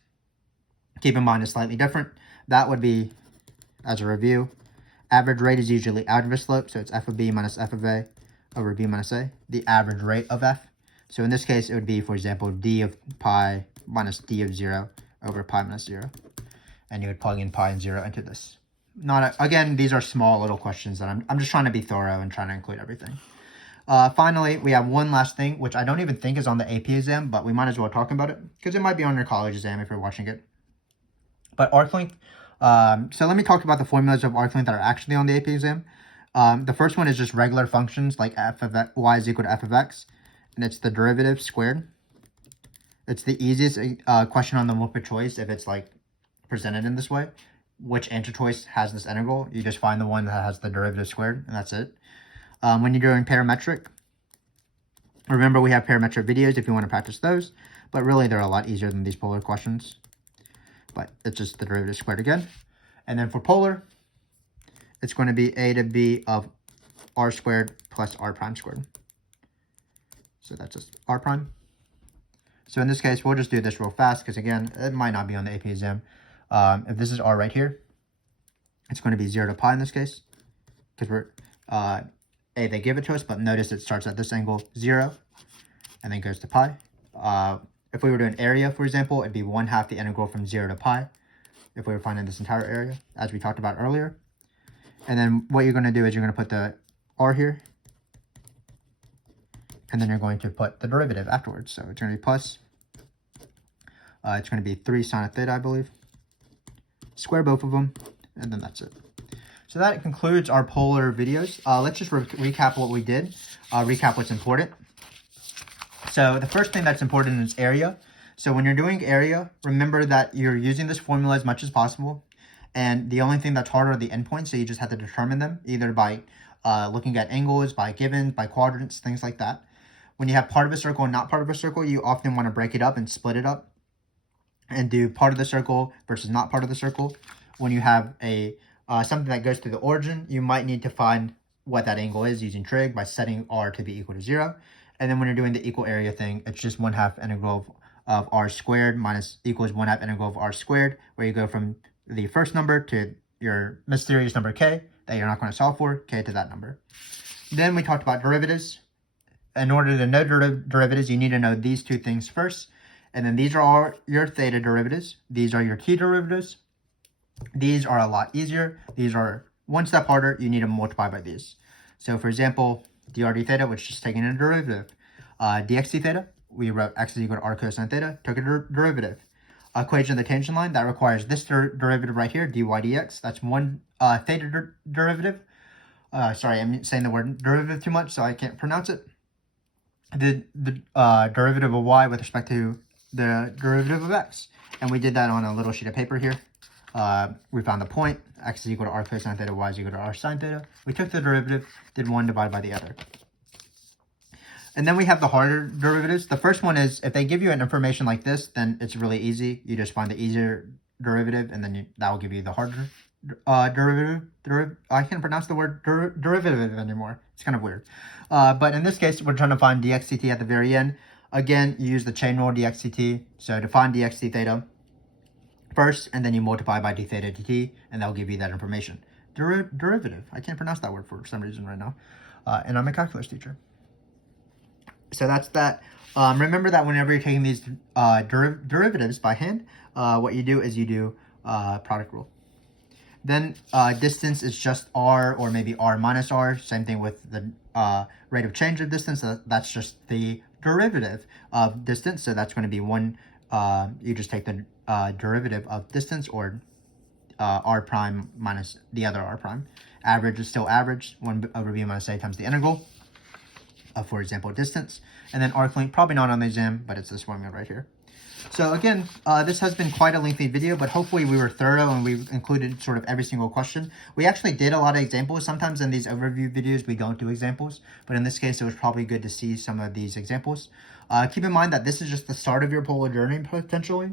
keep in mind, is slightly different. That would be, as a review, average rate is usually algebra slope, so it's f of b minus f of a over b minus a, the average rate of f. So in this case, it would be, for example, d of pi minus d of 0 over pi minus 0. And you would plug in pi and 0 into this. Again, these are small little questions that I'm just trying to be thorough and trying to include everything. Finally, we have one last thing, which I don't even think is on the AP exam, but we might as well talk about it, because it might be on your college exam if you're watching it. But arc length, So let me talk about the formulas of arc length that are actually on the AP exam. The first one is just regular functions like f of y is equal to f of x, and it's the derivative squared. It's the easiest question on the multiple choice if it's like presented in this way. Which answer choice has this integral? You just find the one that has the derivative squared, and that's it. When you're doing parametric, remember we have parametric videos if you want to practice those, but really they're a lot easier than these polar questions. But it's just the derivative squared again. And then for polar, it's going to be a to b of r squared plus r prime squared. So that's just r prime. So in this case, we'll just do this real fast because, again, it might not be on the AP exam. If this is r right here, it's going to be 0 to pi in this case because we're they give it to us, but notice it starts at this angle 0 and then goes to pi. If we were doing area, for example, it'd be 1/2 the integral from 0 to pi if we were finding this entire area, as we talked about earlier. And then what you're going to do is you're going to put the r here, and then you're going to put the derivative afterwards. So it's going to be plus, it's going to be 3 sine of theta, I believe. Square both of them, and then that's it. So that concludes our polar videos. Let's just recap what we did, recap what's important. So the first thing that's important is area. So when you're doing area, remember that you're using this formula as much as possible. And the only thing that's hard are the endpoints, so you just have to determine them, either by looking at angles, by givens, by quadrants, things like that. When you have part of a circle and not part of a circle, you often want to break it up and split it up and do part of the circle versus not part of the circle. When you have a something that goes through the origin, you might need to find what that angle is using trig by setting r to be equal to 0. And then when you're doing the equal area thing, it's just 1/2 integral of r squared minus equals 1/2 integral of r squared, where you go from the first number to your mysterious number k that you're not going to solve for, k to that number. Then we talked about derivatives. In order to know derivatives, you need to know these two things first. And then these are all your theta derivatives. These are your t derivatives. These are a lot easier. These are one step harder. You need to multiply by these. So for example, dr d theta, which is just taking a derivative. Dx d theta, we wrote x is equal to r cosine theta, took a derivative. Equation of the tangent line, that requires this derivative right here, dy dx. That's one theta derivative. Sorry, I'm saying the word derivative too much, so I can't pronounce it. The derivative of y with respect to the derivative of x. And we did that on a little sheet of paper here. We found the point, x is equal to r cosine theta, y is equal to r sine theta. We took the derivative, did one divided by the other. And then we have the harder derivatives. The first one is, if they give you an information like this, then it's really easy. You just find the easier derivative, and then that will give you the harder derivative. I can't pronounce the word derivative anymore. It's kind of weird. But in this case, we're trying to find dx dt at the very end. Again, you use the chain rule dx dt. So to find dx d theta first, and then you multiply by d theta dt, and that'll give you that information. Derivative. I can't pronounce that word for some reason right now. And I'm a calculus teacher. So that's that. Remember that whenever you're taking these derivatives by hand, what you do is you do product rule. Then distance is just r, or maybe r minus r. Same thing with the rate of change of distance. So that's just the derivative of distance. So that's going to be one. You just take the derivative of distance, or r prime minus the other r prime. Average is still average. 1 over b minus a times the integral. For example, distance. And then arc length, probably not on the exam, but it's this formula right here. So again, this has been quite a lengthy video, but hopefully we were thorough and we've included sort of every single question. We actually did a lot of examples. Sometimes in these overview videos, we don't do examples, but in this case, it was probably good to see some of these examples. Keep in mind that this is just the start of your polar journey, potentially.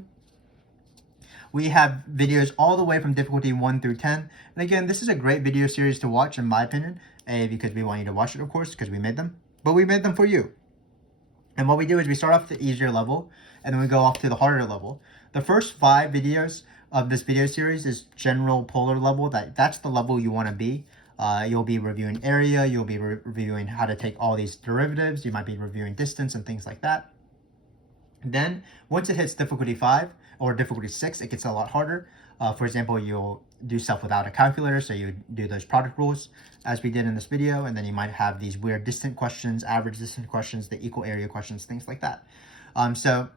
We have videos all the way from difficulty 1 through 10. And again, this is a great video series to watch, in my opinion. A, because we want you to watch it, of course, because we made them. But we made them for you. And what we do is we start off at the easier level, and then we go off to the harder level. The first 5 videos of this video series is general polar level. That's the level you want to be. You'll be reviewing area. You'll be reviewing how to take all these derivatives. You might be reviewing distance and things like that. Then, once it hits difficulty 5 or difficulty 6, it gets a lot harder. For example, you'll do stuff without a calculator, so you do those product rules, as we did in this video, and then you might have these weird distant questions, average distant questions, the equal area questions, things like that. So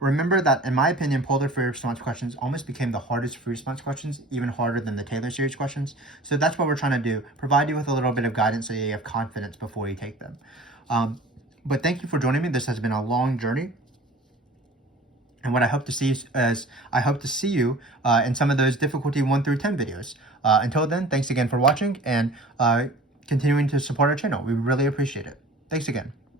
remember that, in my opinion, polar free response questions almost became the hardest free response questions, even harder than the Taylor series questions. So that's what we're trying to do, provide you with a little bit of guidance so you have confidence before you take them. But thank you for joining me. This has been a long journey. And what I hope to see is I hope to see you in some of those difficulty 1 through 10 videos. Until then, thanks again for watching and continuing to support our channel. We really appreciate it. Thanks again.